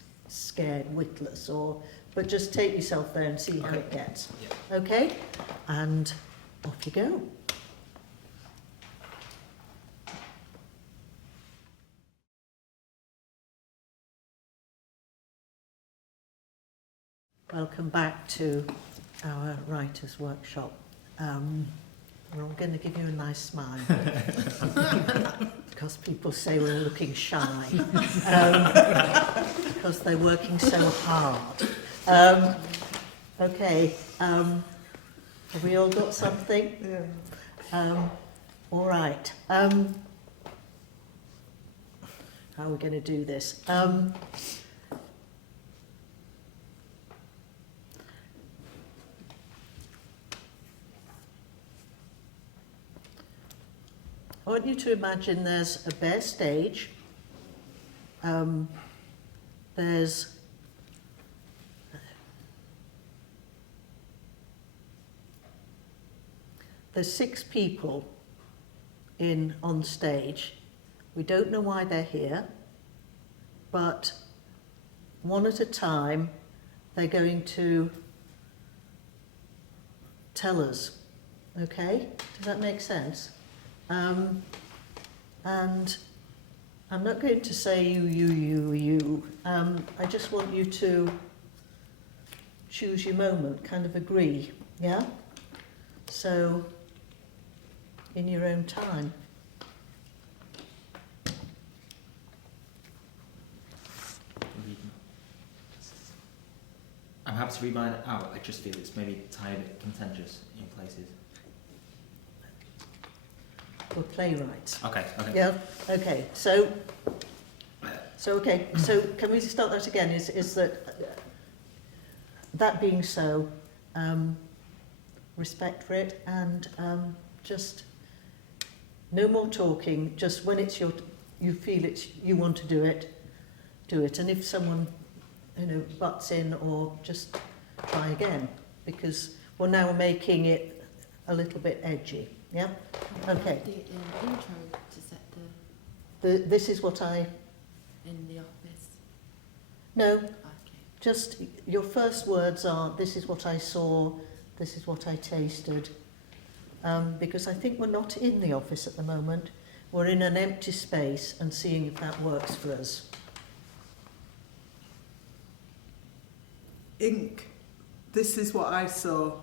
scared, witless, but just take yourself there and see how it gets. Yeah. Okay? And off you go. Welcome back to our writers' workshop. We're all going to give you a nice smile because people say we're looking shy because they're working so hard. Okay, have we all got something? Yeah. All right. How are we going to do this? I want you to imagine there's a bare stage. There's six people on stage. We don't know why they're here, but one at a time they're going to tell us. Okay? Does that make sense? And I'm not going to say you. I just want you to choose your moment, kind of agree, yeah? So, in your own time. I'm happy to read mine out. I just feel it's maybe tiny bit contentious in places. We're playwrights. Okay. Yeah. Okay. So can we start that again? Is that being so? Respect for it, and just no more talking. Just when it's you feel you want to do it. And if someone butts in, or just try again, because we're now making it a little bit edgy. Yeah? Okay. The intro to set This is what I... in the office. No, Okay. just your first words are, this is what I saw, this is what I tasted. Because I think we're not in the office at the moment. We're in an empty space and seeing if that works for us. Ink. This is what I saw.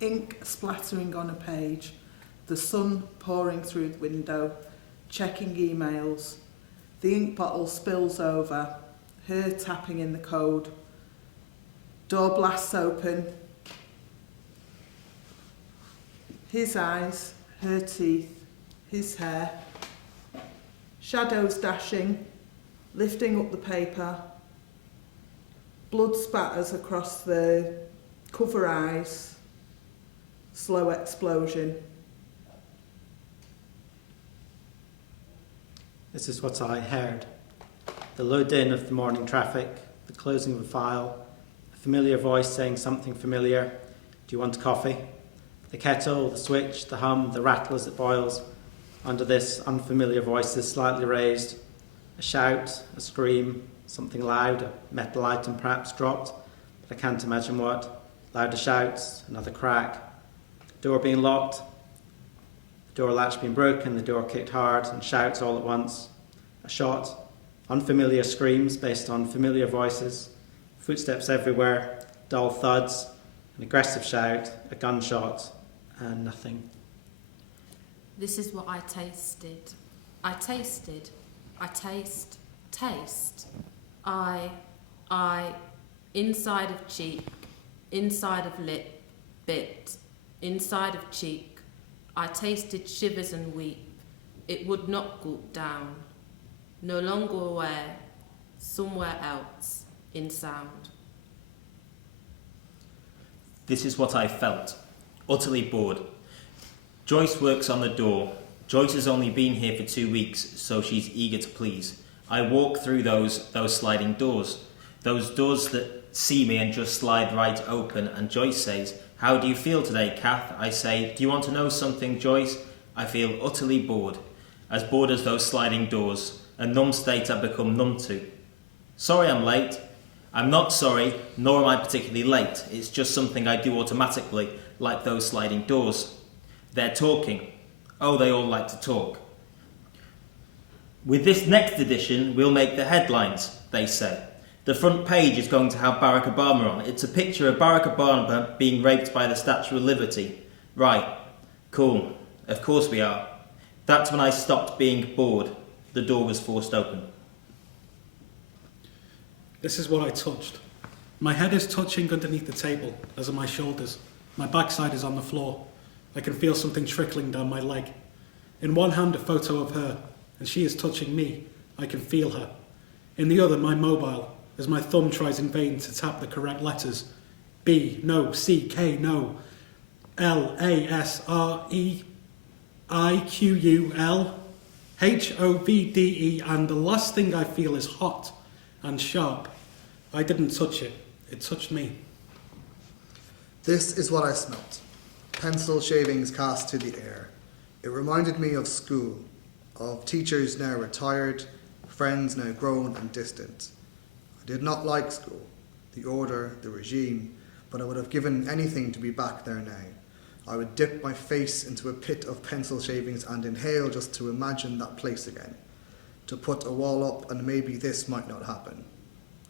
Ink splattering on a page. The sun pouring through the window, checking emails. The ink bottle spills over, her tapping in the code. Door blasts open. His eyes, her teeth, his hair. Shadows dashing, lifting up the paper. Blood spatters across the cover eyes. Slow explosion. This is what I heard. The load in of the morning traffic, the closing of a file, a familiar voice saying something familiar. Do you want coffee? The kettle, the switch, the hum, the rattle as it boils. Under this, unfamiliar voices slightly raised. A shout, a scream, something loud, a metal item perhaps dropped, but I can't imagine what. Louder shouts, another crack. Door being locked. The door latch being broken, the door kicked hard, and shouts all at once. A shot, unfamiliar screams based on familiar voices, footsteps everywhere, dull thuds, an aggressive shout, a gunshot, and nothing. This is what I tasted. I tasted. I taste. I, inside of cheek, inside of lip, bit, inside of cheek. I tasted shivers and weep. It would not gulp down. No longer aware, somewhere else, in sound. This is what I felt. Utterly bored. Joyce works on the door. Joyce has only been here for 2 weeks, so she's eager to please. I walk through those sliding doors. Those doors that see me and just slide right open, and Joyce says, "How do you feel today, Kath?" I say, "Do you want to know something, Joyce? I feel utterly bored as those sliding doors, a numb state I've become numb to. Sorry I'm late. I'm not sorry, nor am I particularly late. It's just something I do automatically, like those sliding doors. They're talking. Oh, they all like to talk. With this next edition, we'll make the headlines, they say. The front page is going to have Barack Obama on. It's a picture of Barack Obama being raped by the Statue of Liberty. Right. Cool. Of course we are. That's when I stopped being bored. The door was forced open. This is what I touched. My head is touching underneath the table, as are my shoulders. My backside is on the floor. I can feel something trickling down my leg. In one hand, a photo of her, and she is touching me. I can feel her. In the other, my mobile, as my thumb tries in vain to tap the correct letters. B, no, C, K, no. L, A, S, R, E, I, Q, U, L, H, O, V, D, E, and the last thing I feel is hot and sharp. I didn't touch it. It touched me. This is what I smelt. Pencil shavings cast to the air. It reminded me of school, of teachers now retired, friends now grown and distant. I did not like school, the order, the regime, but I would have given anything to be back there now. I would dip my face into a pit of pencil shavings and inhale just to imagine that place again. To put a wall up and maybe this might not happen.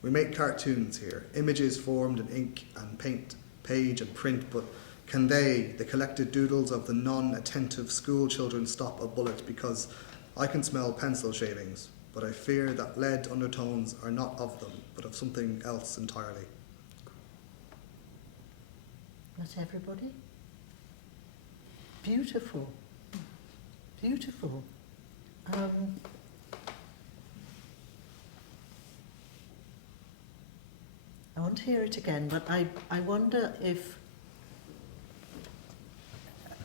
We make cartoons here, images formed in ink and paint, page and print, but can they, the collected doodles of the non-attentive school children, stop a bullet? Because I can smell pencil shavings, but I fear that lead undertones are not of them, but of something else entirely. That's everybody? Beautiful. Beautiful. I want to hear it again, but I wonder if,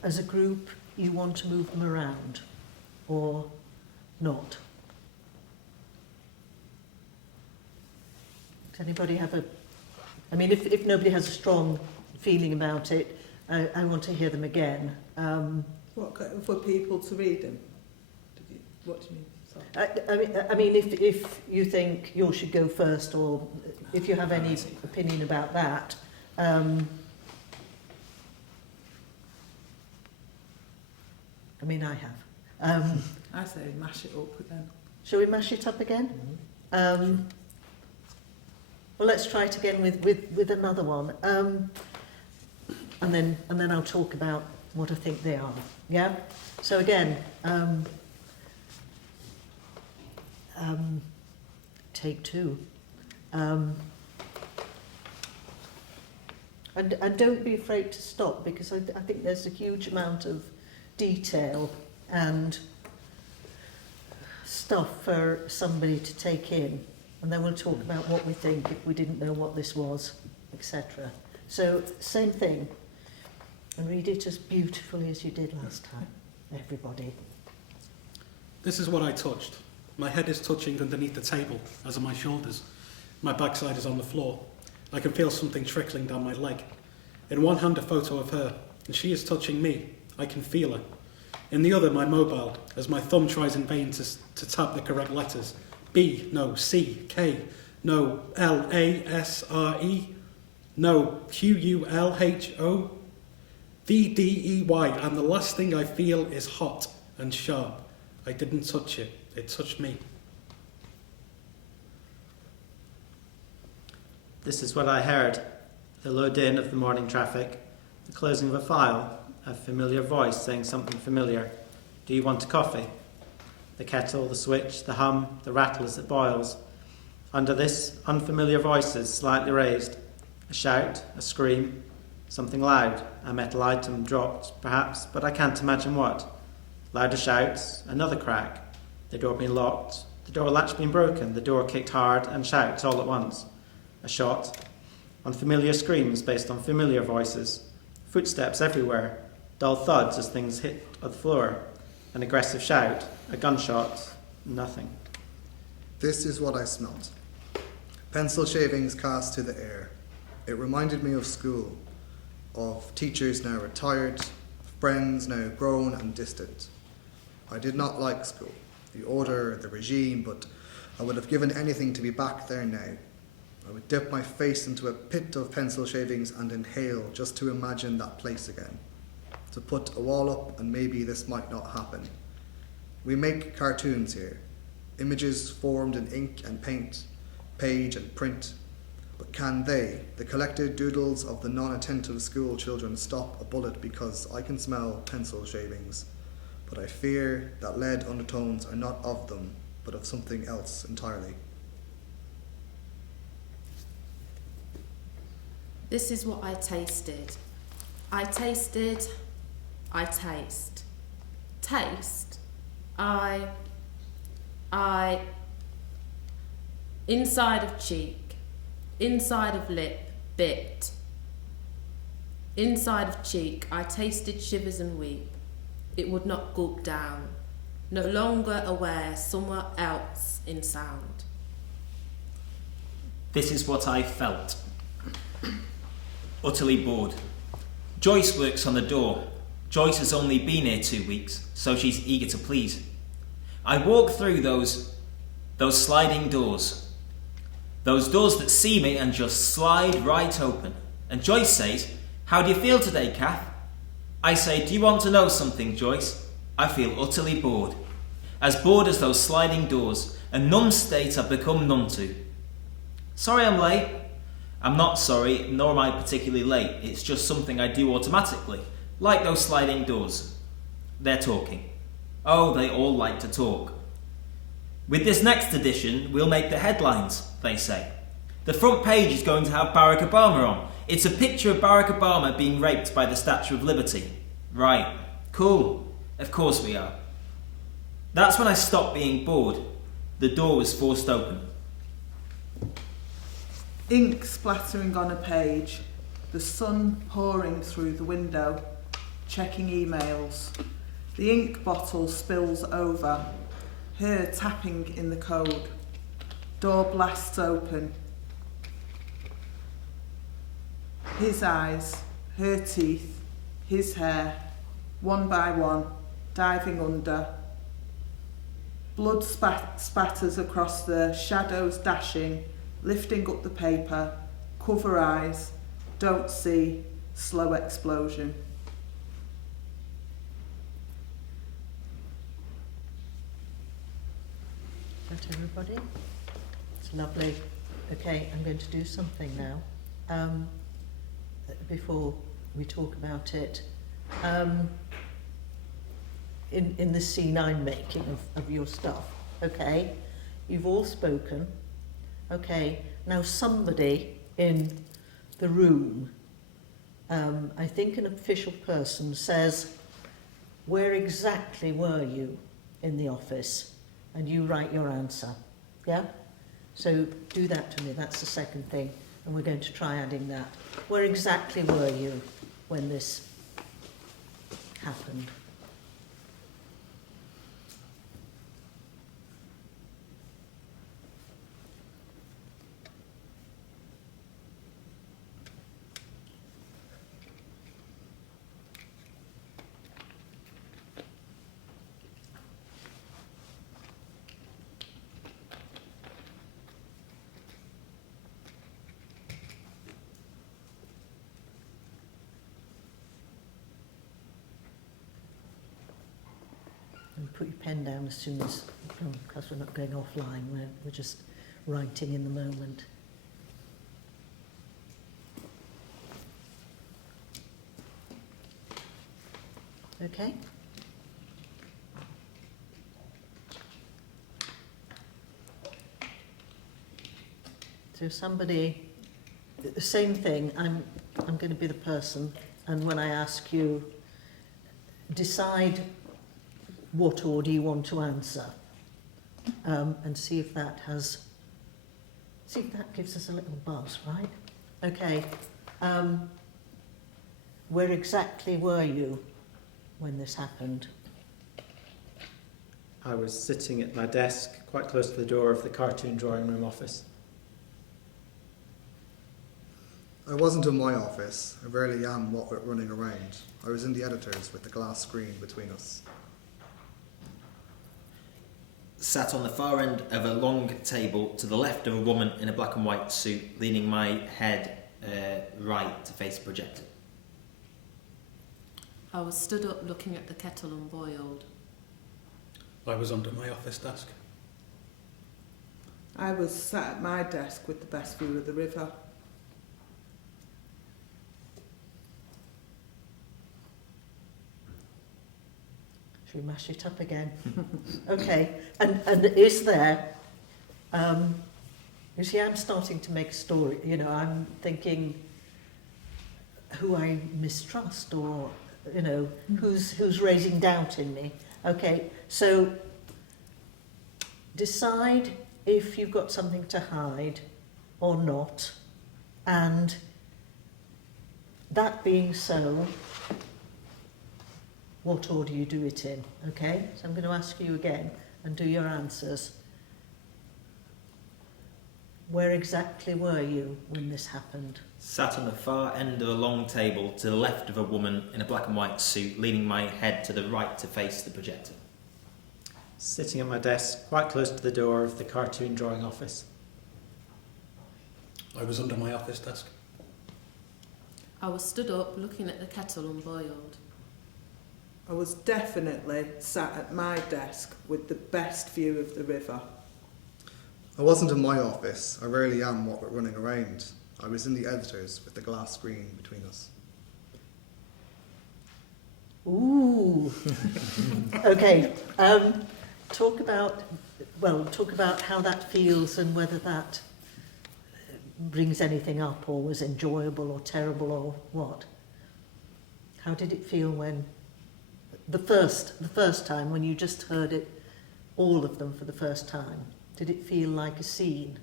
as a group, you want to move them around or not. Does anybody have I mean, if nobody has a strong feeling about it, I want to hear them again. For people to read them? What do you mean? Sorry. I mean, if you think you should go first, or if you have any opinion about that. I mean, I have. I say mash it up again. Shall we mash it up again? Sure. Well, let's try it again with another one, and then I'll talk about what I think they are. Yeah. So again, take two, and don't be afraid to stop, because I think there's a huge amount of detail and stuff for somebody to take in. And then we'll talk about what we think if we didn't know what this was, etc. So, same thing. And read it as beautifully as you did last time, everybody. This is what I touched. My head is touching underneath the table, as are my shoulders. My backside is on the floor. I can feel something trickling down my leg. In one hand, a photo of her, and she is touching me. I can feel her. In the other, my mobile, as my thumb tries in vain to tap the correct letters. B, no, C, K, no, L, A, S, R, E, no, Q, U, L, H, O, V, D, E, Y, and the last thing I feel is hot and sharp. I didn't touch it. It touched me. This is what I heard. The low din of the morning traffic, the closing of a file, a familiar voice saying something familiar. Do you want a coffee? The kettle, the switch, the hum, the rattle as it boils. Under this, unfamiliar voices slightly raised. A shout, a scream, something loud, a metal item dropped, perhaps, but I can't imagine what. Louder shouts, another crack, the door being locked, the door latch being broken, the door kicked hard, and shouts all at once. A shot, unfamiliar screams based on familiar voices, footsteps everywhere, dull thuds as things hit the floor, an aggressive shout, a gunshot, nothing. This is what I smelt. Pencil shavings cast to the air. It reminded me of school, of teachers now retired, friends now grown and distant. I did not like school, the order, the regime, but I would have given anything to be back there now. I would dip my face into a pit of pencil shavings and inhale just to imagine that place again. To put a wall up and maybe this might not happen. We make cartoons here. Images formed in ink and paint, page and print. But can they, the collected doodles of the non-attentive school children, stop a bullet because I can smell pencil shavings? But I fear that lead undertones are not of them, but of something else entirely. This is what I tasted. I tasted. I taste. Taste. I. Inside of cheek. Inside of lip. Bit. Inside of cheek. I tasted shivers and weep. It would not gulp down. No longer aware somewhere else in sound. This is what I felt. Utterly bored. Joyce works on the door. Joyce has only been here 2 weeks, so she's eager to please. I walk through those sliding doors. Those doors that see me and just slide right open. And Joyce says, "How do you feel today, Kath?" I say, "Do you want to know something, Joyce? I feel utterly bored. As bored as those sliding doors, a numb state I've become numb to. Sorry I'm late. I'm not sorry, nor am I particularly late. It's just something I do automatically, like those sliding doors. They're talking. Oh, they all like to talk. With this next edition, we'll make the headlines, they say. The front page is going to have Barack Obama on. It's a picture of Barack Obama being raped by the Statue of Liberty. Right, cool. Of course we are. That's when I stopped being bored. The door was forced open. Ink splattering on a page, the sun pouring through the window, checking emails. The ink bottle spills over, her tapping in the code. Door blasts open. His eyes, her teeth, his hair, one by one, diving under. Blood spatters across the shadows dashing, lifting up the paper, cover eyes, don't see, slow explosion. Is that everybody? It's lovely. Okay, I'm going to do something now. Before we talk about it, in the scene I'm making of your stuff, okay? You've all spoken. Okay, now somebody in the room, I think an official person, says, "Where exactly were you in the office?" And you write your answer. Yeah? So do that to me, that's the second thing. And we're going to try adding that. Where exactly were you when this happened? And put your pen down as soon as, because we're not going offline, we're just writing in the moment. Okay? So somebody, the same thing, I'm going to be the person, and when I ask you, decide what order you want to answer, and see if that gives us a little buzz, right? Okay. Where exactly were you when this happened? I was sitting at my desk, quite close to the door of the cartoon drawing room office. I wasn't in my office. I rarely am what we're running around. I was in the editor's with the glass screen between us. Sat on the far end of a long table to the left of a woman in a black and white suit, leaning my head right to face the projector. I was stood up looking at the kettle unboiled. I was under my office desk. I was sat at my desk with the best view of the river. Should we mash it up again? Okay, and is there, you see, I'm starting to make a story, you know, I'm thinking who I mistrust or, you know, who's raising doubt in me. Okay, so decide if you've got something to hide or not, and that being so, what order you do it in, okay? So I'm going to ask you again and do your answers. Where exactly were you when this happened? Sat on the far end of a long table to the left of a woman in a black and white suit, leaning my head to the right to face the projector. Sitting at my desk, quite close to the door of the cartoon drawing office. I was under my office desk. I was stood up looking at the kettle unboiled. I was definitely sat at my desk with the best view of the river. I wasn't in my office. I rarely am while we're running around. I was in the editor's with the glass screen between us. Ooh. Okay. Talk about how that feels and whether that brings anything up or was enjoyable or terrible or what. How did it feel when the first time when you just heard it, all of them for the first time? Did it feel like a scene?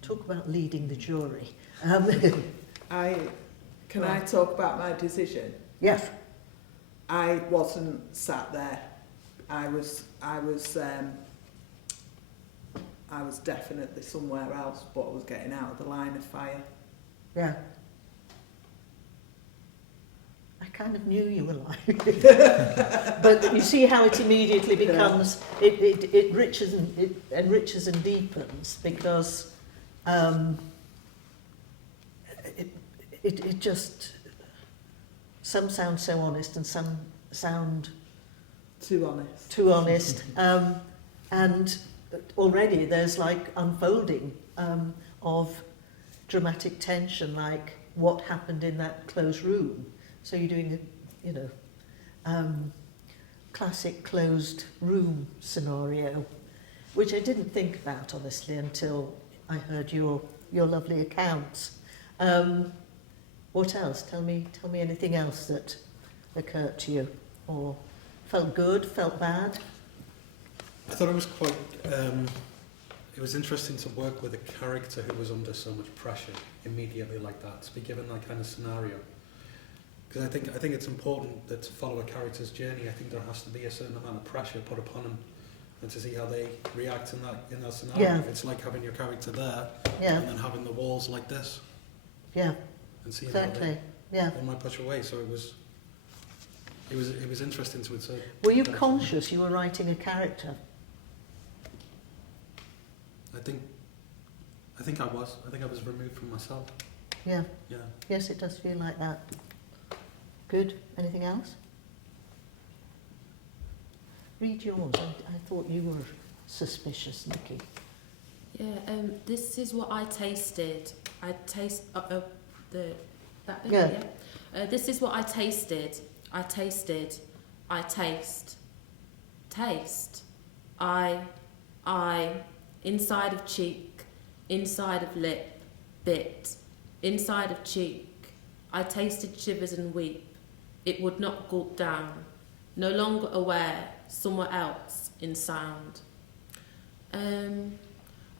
Talk about leading the jury. Can I talk about my decision? Yes. I wasn't sat there. I was definitely somewhere else, but I was getting out of the line of fire. Yeah. I kind of knew you were like but you see how it immediately becomes, it enriches and deepens because it just, some sound so honest and some sound too honest. And already there's like unfolding of dramatic tension, like what happened in that closed room. So you're doing a, classic closed room scenario, which I didn't think about honestly until I heard your lovely accounts. What else? Tell me anything else that occurred to you, or felt good, felt bad. I thought it was quite. It was interesting to work with a character who was under so much pressure immediately like that, to be given that kind of scenario. Because I think it's important that to follow a character's journey, I think there has to be a certain amount of pressure put upon them, and to see how they react in that scenario. Yeah. It's like having your character there, Yeah. and then having the walls like this, Yeah. and seeing Exactly. how Yeah. they might push away. So it was interesting to observe. Were you conscious you were writing a character? I think I was. I think I was removed from myself. Yeah. Yeah. Yes, it does feel like that. Good. Anything else? Read yours. I thought you were suspicious, Nikki. Yeah, this is what I tasted. I taste that bit. Yeah. This is what I tasted. I tasted. I taste. Taste. I. Inside of cheek. Inside of lip. Bit. Inside of cheek. I tasted shivers and weep. It would not gulp down. No longer aware. Somewhere else in sound. I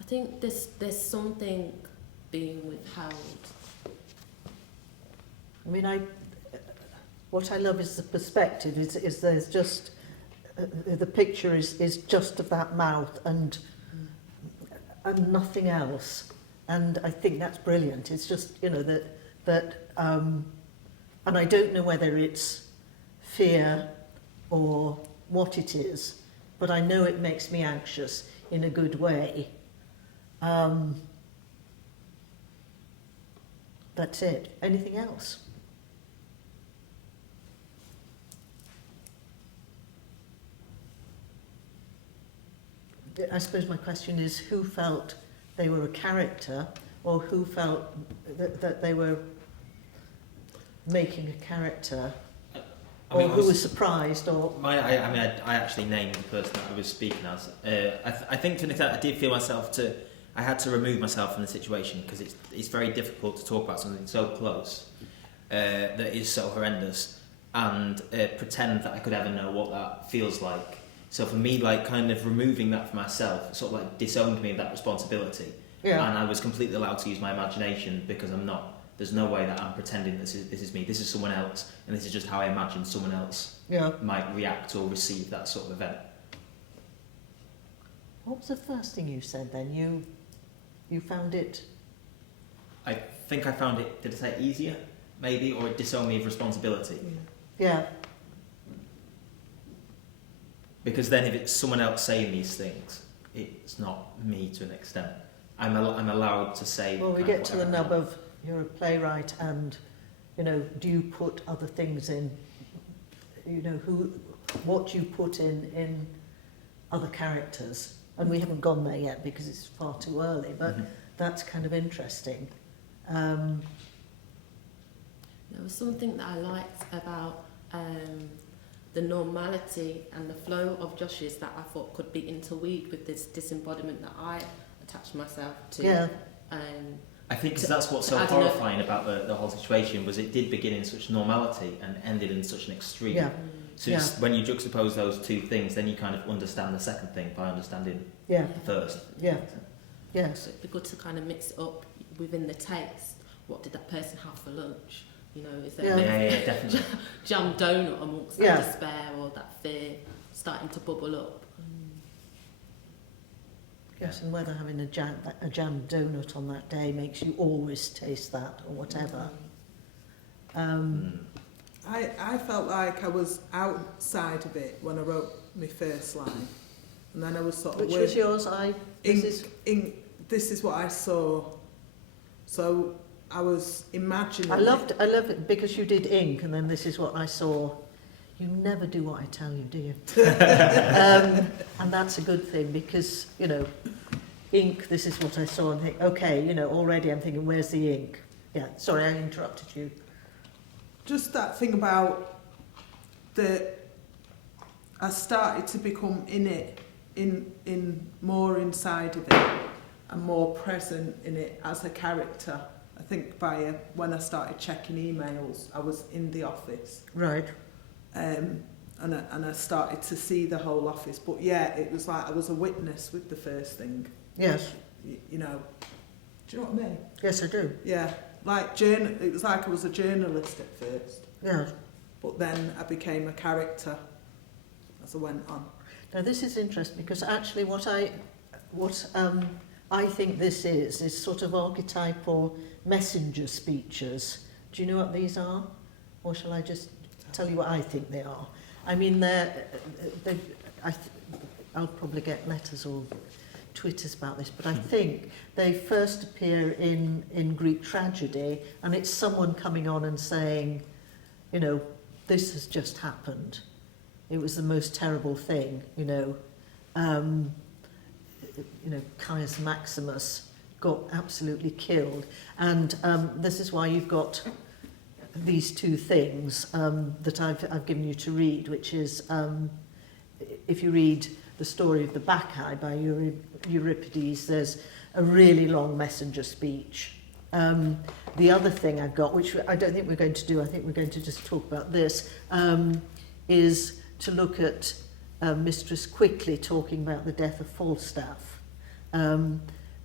think there's something being withheld. I mean, what I love is the perspective. Is there's just the picture is just of that mouth and nothing else. And I think that's brilliant. It's just that and I don't know whether it's fear or what it is, but I know it makes me anxious in a good way. That's it. Anything else? I suppose my question is, who felt they were a character, or who felt that they were making a character, or who was surprised, or... I actually named the person that I was speaking as. I think to an extent I did feel I had to remove myself from the situation, because it's very difficult to talk about something so close that is so horrendous, and pretend that I could ever know what that feels like. So for me, like, kind of removing that for myself sort of like disowned me of that responsibility. Yeah. And I was completely allowed to use my imagination, because there's no way that I'm pretending this is me. This is someone else, and this is just how I imagine someone else might react or receive that sort of event. What was the first thing you said then? You found it... I think I found it, did I say easier, maybe, or it disowned me of responsibility. Yeah. Because then if it's someone else saying these things, it's not me to an extent. I'm allowed to say... Well, we get to the nub of, you're a playwright, and, do you put other things in, what you put in other characters? And we haven't gone there yet because it's far too early, but that's kind of interesting. There was something that I liked about the normality and the flow of Josh's that I thought could be interweaved with this disembodiment that I attached myself to. Yeah. I think because that's what's so horrifying about the whole situation, was it did begin in such normality and ended in such an extreme. Yeah. So when you juxtapose those two things, then you kind of understand the second thing by understanding the first. Yeah. Yes. So it'd be good to kind of mix it up within the text. What did that person have for lunch? Is there definitely jam donut amongst that despair or that fear starting to bubble up? Yes, and whether having a jam donut on that day makes you always taste that or whatever. I felt like I was outside of it when I wrote my first line, and then I was sort of... Which was yours? This is what I saw. So I was imagining... I love it because you did ink, and then this is what I saw. You never do what I tell you, do you? And that's a good thing, because, ink, this is what I saw, and think, okay, already I'm thinking, where's the ink? Yeah, sorry, I interrupted you. Just that thing about I started to become in it, in more inside of it, and more present in it as a character. I think when I started checking emails, I was in the office. Right. And I started to see the whole office. But it was like I was a witness with the first thing. Yes. Do you know what I mean? Yes, I do. Yeah. It was like I was a journalist at first. Yeah. But then I became a character as I went on. Now this is interesting, because actually what I think this is sort of archetypal messenger speeches. Do you know what these are? Or shall I just tell you what I think they are? I mean, I'll probably get letters or Twitters about this, but I think they first appear in Greek tragedy, and it's someone coming on and saying, this has just happened. It was the most terrible thing, Caius Maximus got absolutely killed. And this is why you've got these two things that I've given you to read, which is, if you read the story of the Bacchae by Euripides, there's a really long messenger speech. The other thing I've got, which I don't think we're going to do, I think we're going to just talk about this, is to look at Mistress Quickly talking about the death of Falstaff,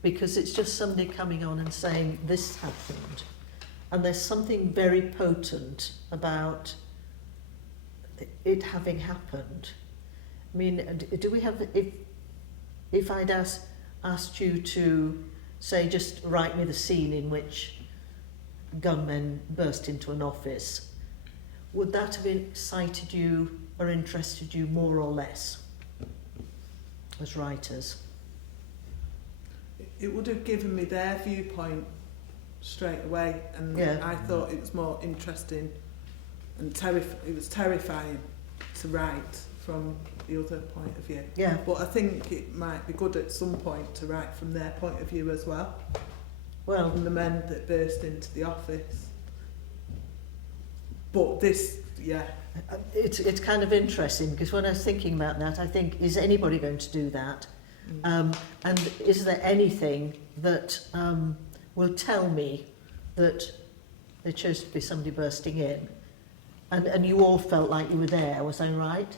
because it's just somebody coming on and saying, this happened. And there's something very potent about it having happened. I mean, do we have, if I'd asked you to, say, just write me the scene in which gunmen burst into an office, would that have excited you or interested you more or less? as writers. It would have given me their viewpoint straight away, and Yeah. I thought it was more interesting and it was terrifying to write from the other point of view. Yeah. But I think it might be good at some point to write from their point of view as well. Well, From the men that burst into the office. But this, yeah. it's kind of interesting, because when I was thinking about that, I think, is anybody going to do that? And is there anything that will tell me that there chose to be somebody bursting in? And you all felt like you were there, was I right?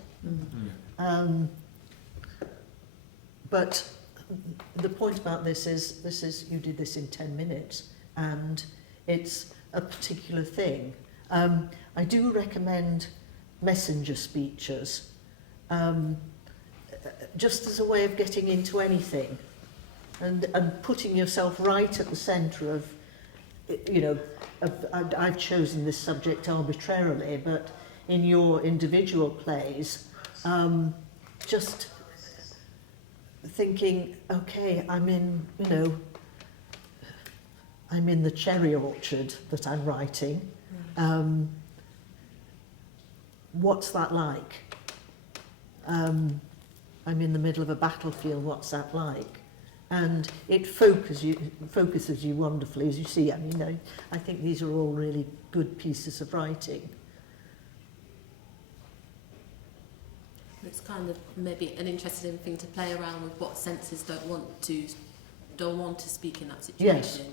But the point about this is you did this in 10 minutes, and it's a particular thing. I do recommend messenger speeches, just as a way of getting into anything, and putting yourself right at the centre of, you know, I've chosen this subject arbitrarily, but in your individual plays, just thinking, okay, I'm in the cherry orchard that I'm writing. What's that like? I'm in the middle of a battlefield, what's that like? And it focuses you wonderfully, as you see. I mean, I think these are all really good pieces of writing. It's kind of maybe an interesting thing to play around with, what senses don't want to speak in that situation.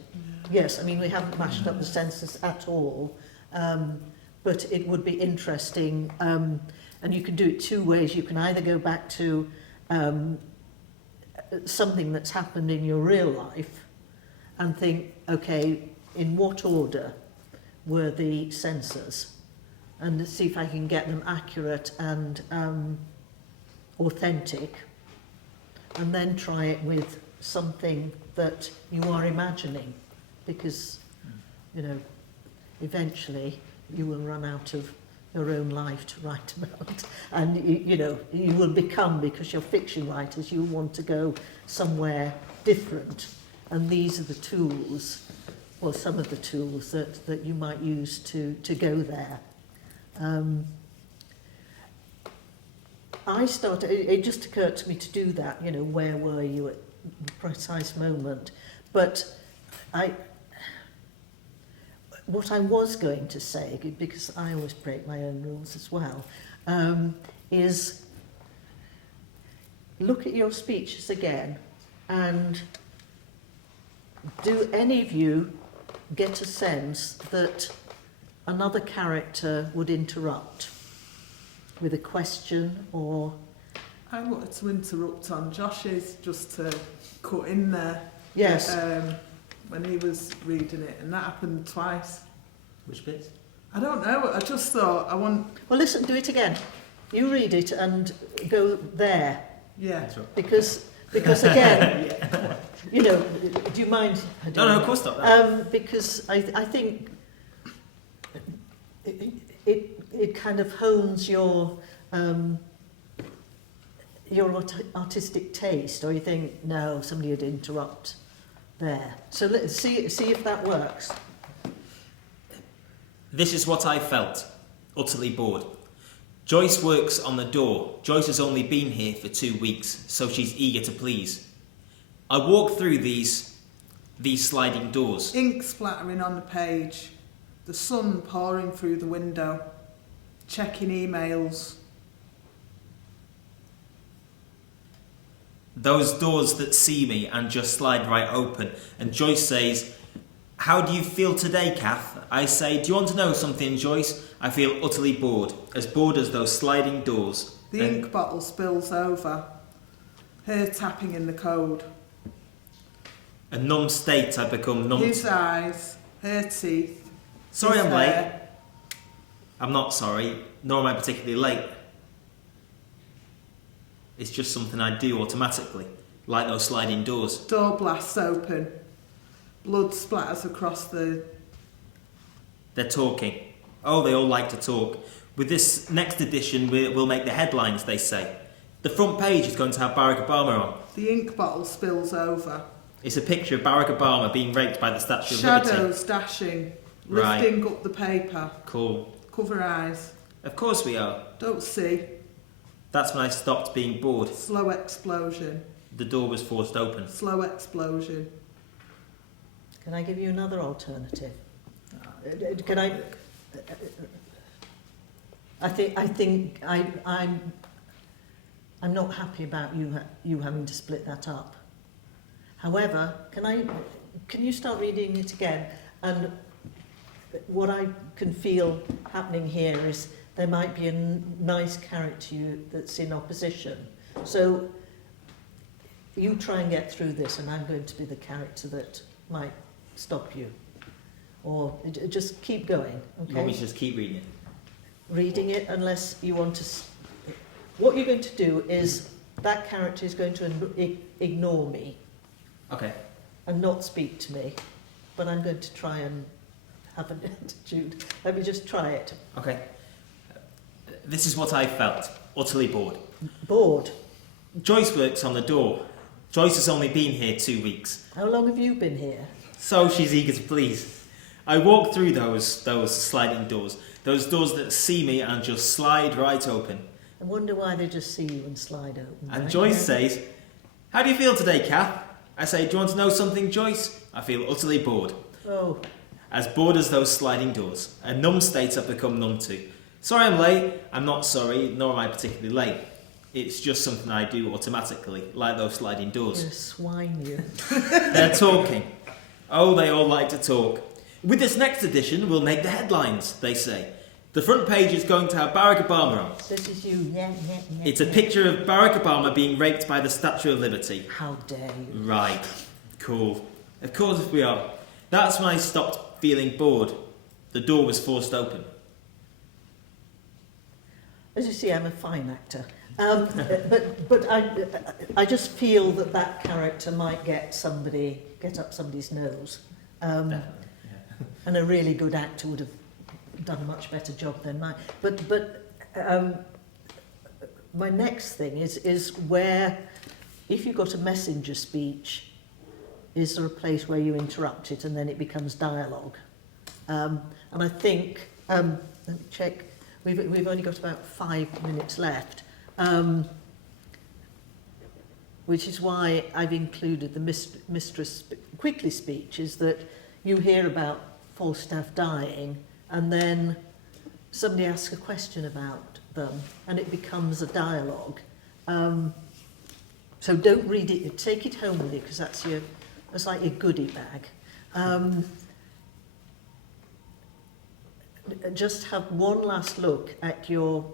Yes, I mean, we haven't mashed up the senses at all, but it would be interesting, and you can do it two ways. You can either go back to something that's happened in your real life and think, okay, in what order were the senses, and see if I can get them accurate and authentic, and then try it with something that you are imagining, because, you know, eventually you will run out of your own life to write about, and you will become, because you're fiction writers, you want to go somewhere different, and these are the tools, or some of the tools that you might use to go there. It just occurred to me to do that, you know, where were you at the precise moment, but what I was going to say, because I always break my own rules as well, is look at your speeches again, and do any of you get a sense that another character would interrupt with a question or... I wanted to interrupt on Josh's, just to cut in there. Yes. When he was reading it, and that happened twice. Which bits? I don't know, I just thought Well, listen, do it again. You read it and go there. Yeah. Because again, you know, do you mind? No, of course not. Because I think it kind of hones your artistic taste, or you think, no, somebody would interrupt there. So let's see if that works. This is what I felt, utterly bored. Joyce works on the door. Joyce has only been here for 2 weeks, so she's eager to please. I walk through these sliding doors. Ink splattering on the page, the sun pouring through the window, checking emails. Those doors that see me and just slide right open. And Joyce says, "How do you feel today, Kath?" I say, "Do you want to know something, Joyce? I feel utterly bored as those sliding doors." The ink bottle spills over, her tapping in the code. A numb state, I become numb. His eyes, her teeth. Sorry his I'm hair. late. I'm not sorry, nor am I particularly late. It's just something I do automatically, like those sliding doors. Door blasts open. Blood splatters across the... They're talking. Oh, they all like to talk. With this next edition, we'll make the headlines, they say. The front page is going to have Barack Obama on. The ink bottle spills over. It's a picture of Barack Obama being raped by the Statue of Liberty. Shadows dashing. Right. Lifting up the paper. Cool. Cover eyes. Of course we are. Don't see. That's when I stopped being bored. Slow explosion. The door was forced open. Slow explosion. Can I give you another alternative? Can I? I'm not happy about you having to split that up. However, can you start reading it again? And what I can feel happening here is there might be a nice character that's in opposition. So you try and get through this, and I'm going to be the character that might stop you. Or just keep going, okay? You want me to just keep reading it? Reading it, unless you want to... What you're going to do is, that character is going to ignore me. Okay. And not speak to me. But I'm going to try and have an attitude. Let me just try it. Okay. This is what I felt. Utterly bored. Bored? Joyce works on the door. Joyce has only been here 2 weeks. How long have you been here? So she's eager to please. I walk through those sliding doors. Those doors that see me and just slide right open. I wonder why they just see you and slide open. And right? Joyce says, "How do you feel today, Kath?" I say, "Do you want to know something, Joyce?" I feel utterly bored. Oh. As bored as those sliding doors. A numb state I've become numb to. Sorry I'm late. I'm not sorry, nor am I particularly late. It's just something I do automatically, like those sliding doors. You're a swine, you. They're talking. Oh, they all like to talk. With this next edition, we'll make the headlines, they say. The front page is going to have Barack Obama on. This is you. Yeah. It's a picture of Barack Obama being raped by the Statue of Liberty. How dare you. Right. Cool. Of course we are. That's when I stopped feeling bored. The door was forced open. As you see, I'm a fine actor. But I just feel that character might get up somebody's nose. Definitely, yeah. And a really good actor would have done a much better job than mine. But my next thing is where, if you've got a messenger speech, is there a place where you interrupt it and then it becomes dialogue? And I think, let me check, we've only got about 5 minutes left, which is why I've included the mistress quickly speech, is that you hear about Falstaff dying and then somebody asks a question about them and it becomes a dialogue. So don't read it, take it home with you, because that's like your goodie bag. Just have one last look at your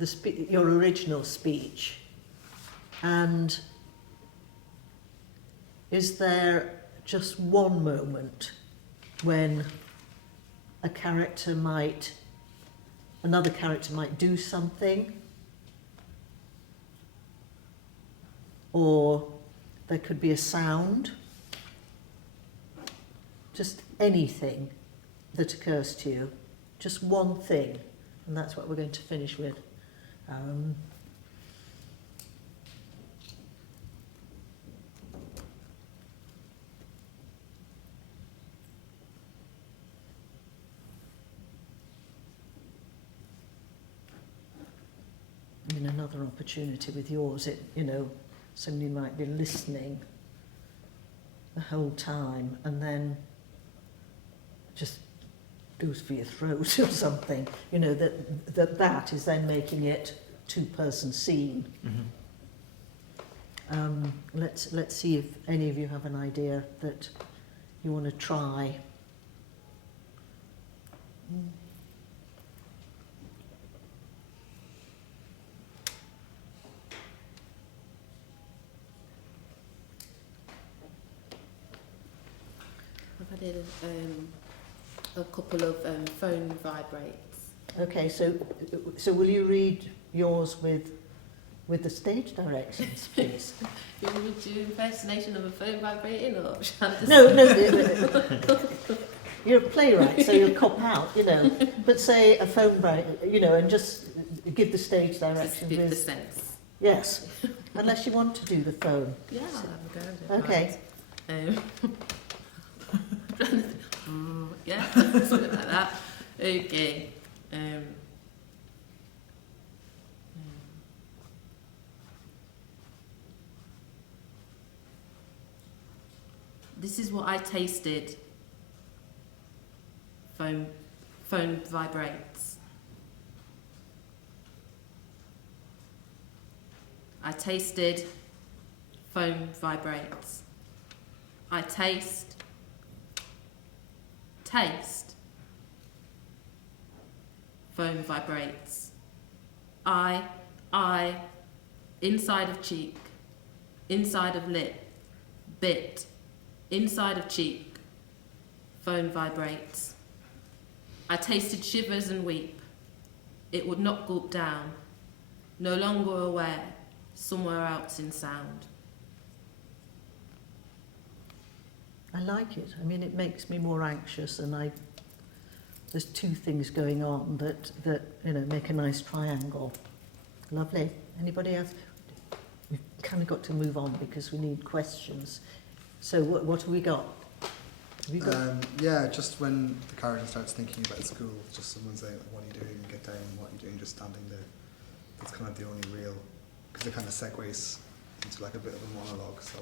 original speech, and is there just one moment when another character might do something, or there could be a sound, just anything that occurs to you, just one thing, and that's what we're going to finish with. And another opportunity with yours, somebody might be listening the whole time and then just goes for your throat or something, that is then making it two-person scene. Mm-hmm. Let's see if any of you have an idea that you want to try. I've added a couple of phone vibrates. Okay, so will you read yours with the stage directions, please? Would you impersonation of a phone vibrating, or shall I just... No, you're a playwright, so you'll cop out, but say a phone vibrate, and just give the stage Just directions give the with... sense. Yes, unless you want to do the phone. Yeah, I'll have a go at it. Okay. Yeah, something like that. Okay. This is what I tasted. Phone vibrates. I tasted. Phone vibrates. I taste. Phone vibrates. I, inside of cheek, inside of lip, bit, inside of cheek, phone vibrates. I tasted shivers and weep. It would not gulp down, no longer aware, somewhere else in sound. I like it. I mean, it makes me more anxious, and there's two things going on that you know, make a nice triangle. Lovely. Anybody else? We've kind of got to move on because we need questions. So what have we got? Have you got? Yeah, just when the character starts thinking about school, just someone saying, what are you doing? Get down, what are you doing? Just standing there. That's kind of the only real, because it kind of segues into like a bit of a monologue. So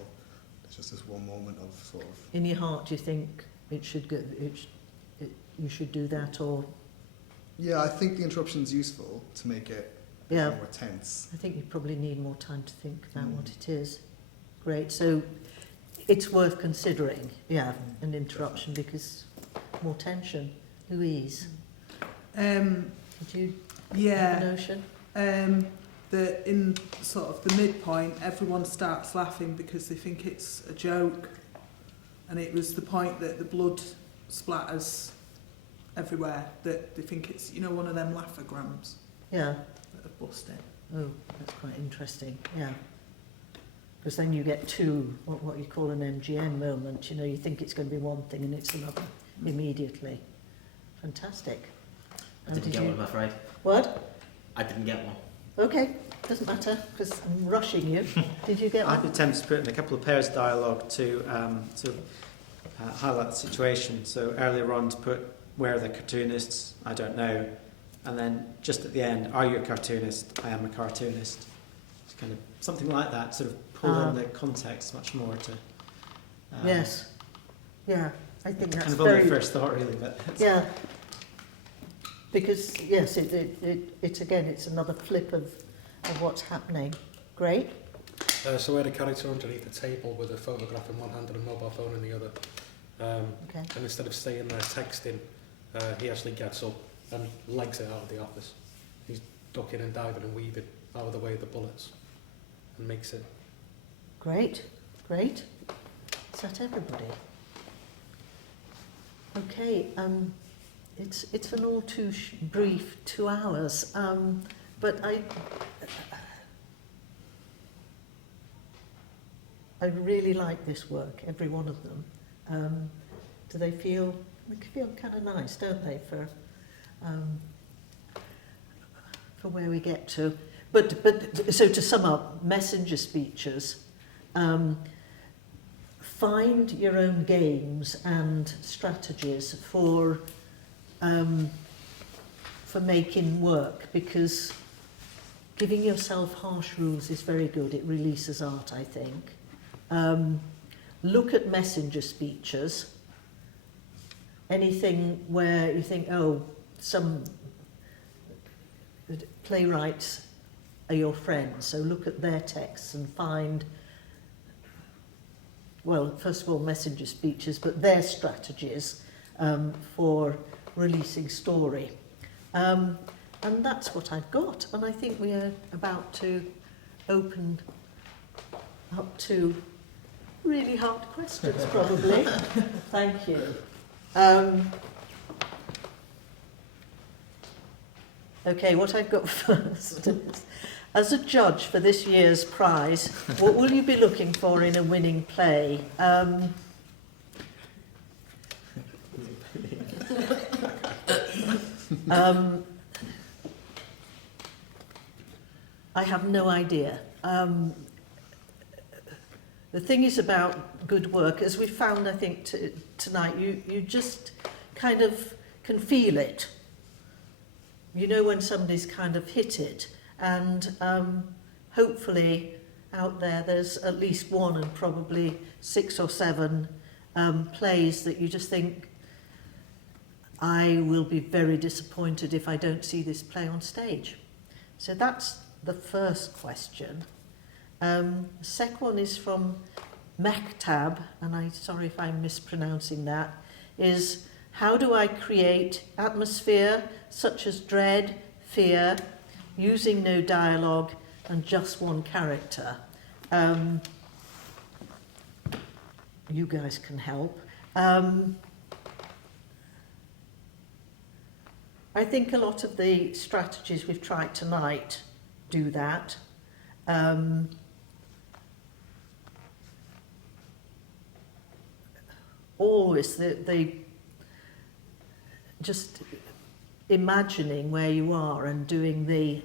it's just this one moment of sort of... In your heart, do you think it should go, you should do that, or? Yeah, I think the interruption's useful to make it more tense. I think you probably need more time to think about what it is. Great. So it's worth considering, an interruption, because more tension. Louise? Did you have a notion? That in sort of the midpoint, everyone starts laughing because they think it's a joke, and it was the point that the blood splatters everywhere that they think it's, you know, one of them laughograms that have busted. Oh, that's quite interesting. Yeah, because then you get two, what you call an MGM moment. You know, you think it's going to be one thing and it's another immediately. Fantastic. I didn't get one, I'm afraid. What? I didn't get one. Okay, doesn't matter, because I'm rushing you. Did you get one? I've attempted to put in a couple of pairs of dialogue to highlight the situation. So earlier on to put, where are the cartoonists? I don't know. And then just at the end, are you a cartoonist? I am a cartoonist. It's kind of something like that, sort of pull in the context much more to... yes. Yeah, I think that's kind of very... only first thought, really. But yeah. Because, yes, it again, it's another flip of what's happening. Great. So we had a character underneath the table with a photograph in one hand and a mobile phone in the other. And instead of staying there texting, he actually gets up and legs it out of the office. He's ducking and diving and weaving out of the way of the bullets and makes it. Great, great. Is that everybody? Okay, it's an all too brief 2 hours, but I really like this work, every one of them. Do they feel kind of nice, don't they, for where we get to? But so to sum up, messenger speeches. Find your own games and strategies for making work, because giving yourself harsh rules is very good. It releases art, I think. Look at messenger speeches. Anything where you think, oh, some playwrights are your friends, so look at their texts and find, well, first of all, messenger speeches, but their strategies for releasing story. And that's what I've got. And I think we are about to open up to really hard questions, probably. Thank you. Okay, what I've got first is, as a judge for this year's prize, what will you be looking for in a winning play? I have no idea. The thing is about good work, as we found, I think, tonight, you just kind of can feel it. You know when somebody's kind of hit it, and hopefully out there's at least one and probably 6 or 7 plays that you just think, I will be very disappointed if I don't see this play on stage. So that's the first question. The second one is from Mektab, and I'm sorry if I'm mispronouncing that, is how do I create atmosphere such as dread, fear, using no dialogue and just one character? You guys can help. I think a lot of the strategies we've tried tonight do that. Always the just imagining where you are and doing the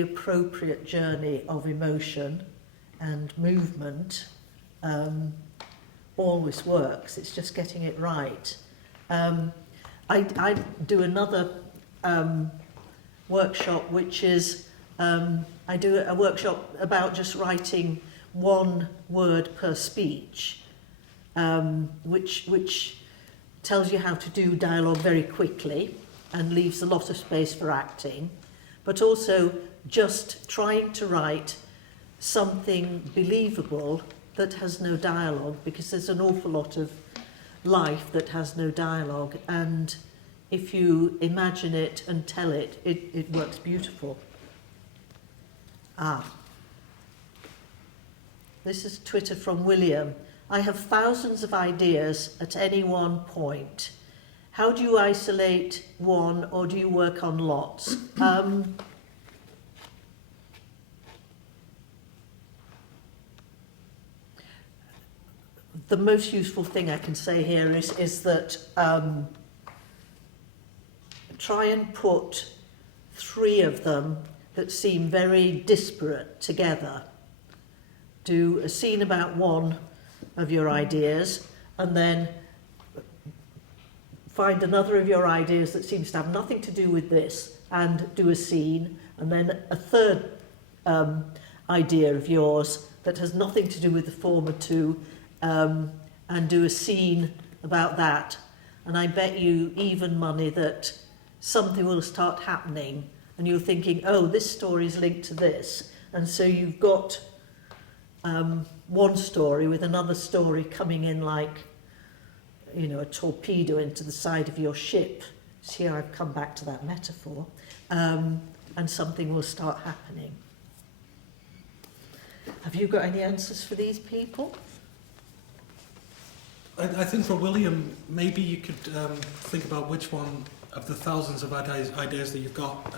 appropriate journey of emotion and movement always works. It's just getting it right. I do another workshop, which is I do a workshop about just writing one word per speech, which tells you how to do dialogue very quickly and leaves a lot of space for acting, but also just trying to write something believable that has no dialogue, because there's an awful lot of life that has no dialogue, and if you imagine it and tell it, it works beautiful. This is Twitter from William. I have thousands of ideas at any one point. How do you isolate one, or do you work on lots? The most useful thing I can say here is that try and put 3 of them that seem very disparate together. Do a scene about one of your ideas, and then find another of your ideas that seems to have nothing to do with this, and do a scene, and then a third idea of yours that has nothing to do with the former 2, and do a scene about that. And I bet you even money that something will start happening, and you're thinking, oh, this story is linked to this, and so you've got one story with another story coming in like, you know, a torpedo into the side of your ship. See how I've come back to that metaphor, and something will start happening. Have you got any answers for these people? I think for William, maybe you could think about which one of the thousands of ideas that you've got,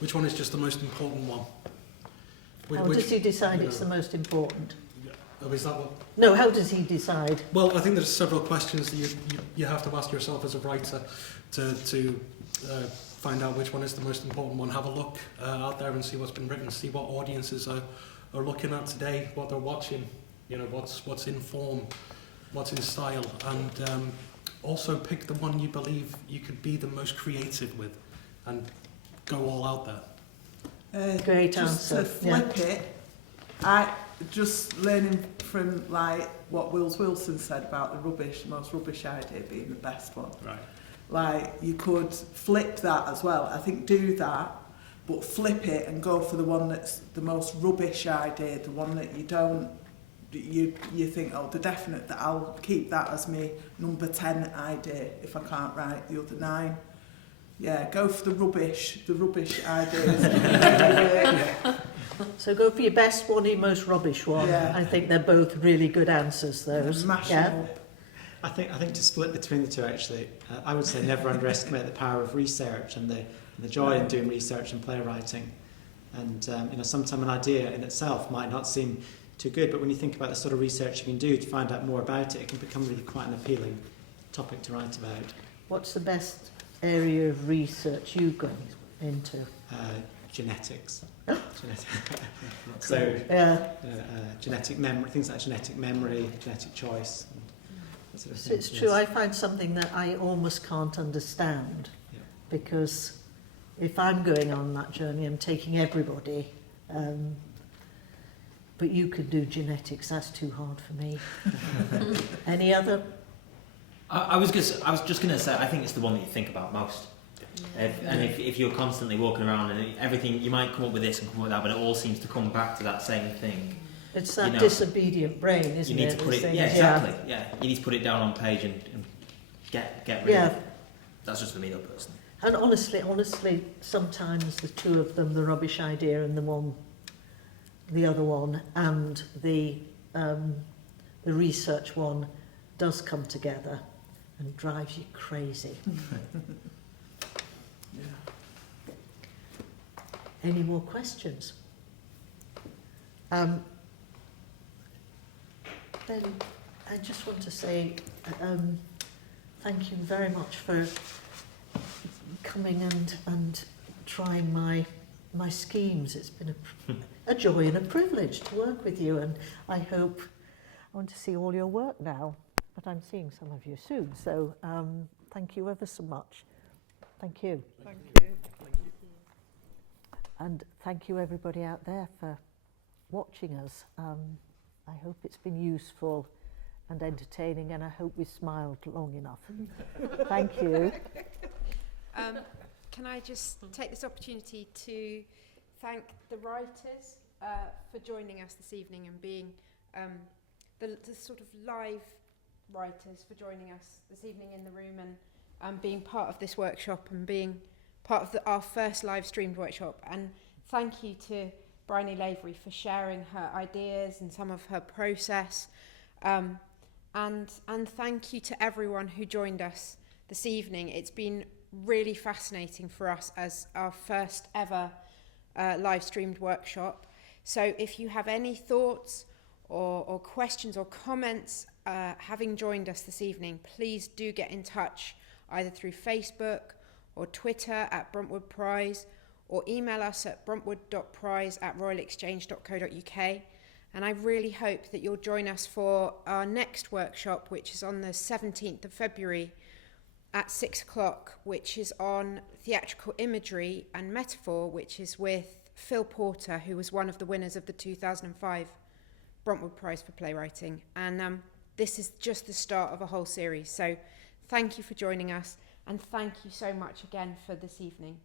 which one is just the most important one. How does he decide it's the most important? Oh, is that what? No, how does he decide? Well, I think there's several questions that you have to ask yourself as a writer to find out which one is the most important one. Have a look out there and see what's been written, see what audiences are looking at today, what they're watching, you know, what's in form, what's in style, and also pick the one you believe you could be the most creative with and go all out there. Great just answer. To flip it, I just learning from like what Wills Wilson said about the most rubbish idea being the best one. Right. Like you could flip that as well. I think do that, but flip it and go for the one that's the most rubbish idea, the one that you think, oh, the definite that I'll keep that as my number 10 idea if I can't write the other 9. Yeah, go for the rubbish ideas. So go for your best one, your most rubbish one. Yeah. I think they're both really good answers, those. Mash them up. I think to split between the two, actually, I would say never underestimate the power of research and the joy in doing research and playwriting. And sometimes an idea in itself might not seem too good, but when you think about the sort of research you can do to find out more about it, it can become really quite an appealing topic to write about. What's the best area of research you've got? into? Genetics. So, genetic memory, things like genetic memory, genetic choice. And that sort of So thing. it's true, I find something that I almost can't understand, Yeah. because if I'm going on that journey, I'm taking everybody, but you could do genetics, that's too hard for me. Any other? I was just going to say, I think it's the one that you think about most. If you're constantly walking around and everything, you might come up with this and come up with that, but it all seems to come back to that same thing. It's that disobedient brain, isn't it? You need to put it, exactly. Yeah, you need to put it down on page and get rid of it. That's just for me though, personally. And honestly, sometimes the two of them, the rubbish idea and the other one, and the research one, does come together and drives you crazy. Any more questions? Then I just want to say thank you very much for coming and trying my schemes. It's been a joy and a privilege to work with you, and I want to see all your work now, but I'm seeing some of you soon, so thank you ever so much. Thank you. Thank you. And thank you everybody out there for watching us. I hope it's been useful and entertaining, and I hope we smiled long enough. Thank you. Can I just take this opportunity to thank the writers for joining us this evening and being the sort of live writers for joining us this evening in the room and being part of this workshop and being part of our first live streamed workshop. And thank you to Bryony Lavery for sharing her ideas and some of her process. And thank you to everyone who joined us this evening. It's been really fascinating for us as our first ever live streamed workshop. So if you have any thoughts or questions or comments having joined us this evening, please do get in touch either through Facebook or Twitter at Bruntwood Prize, or email us at bruntwood.prize@royalexchange.co.uk. And I really hope that you'll join us for our next workshop, which is on the 17th of February at 6 o'clock, which is on theatrical imagery and metaphor, which is with Phil Porter, who was one of the winners of the 2005 Bruntwood Prize for Playwriting. And this is just the start of a whole series. So thank you for joining us, and thank you so much again for this evening.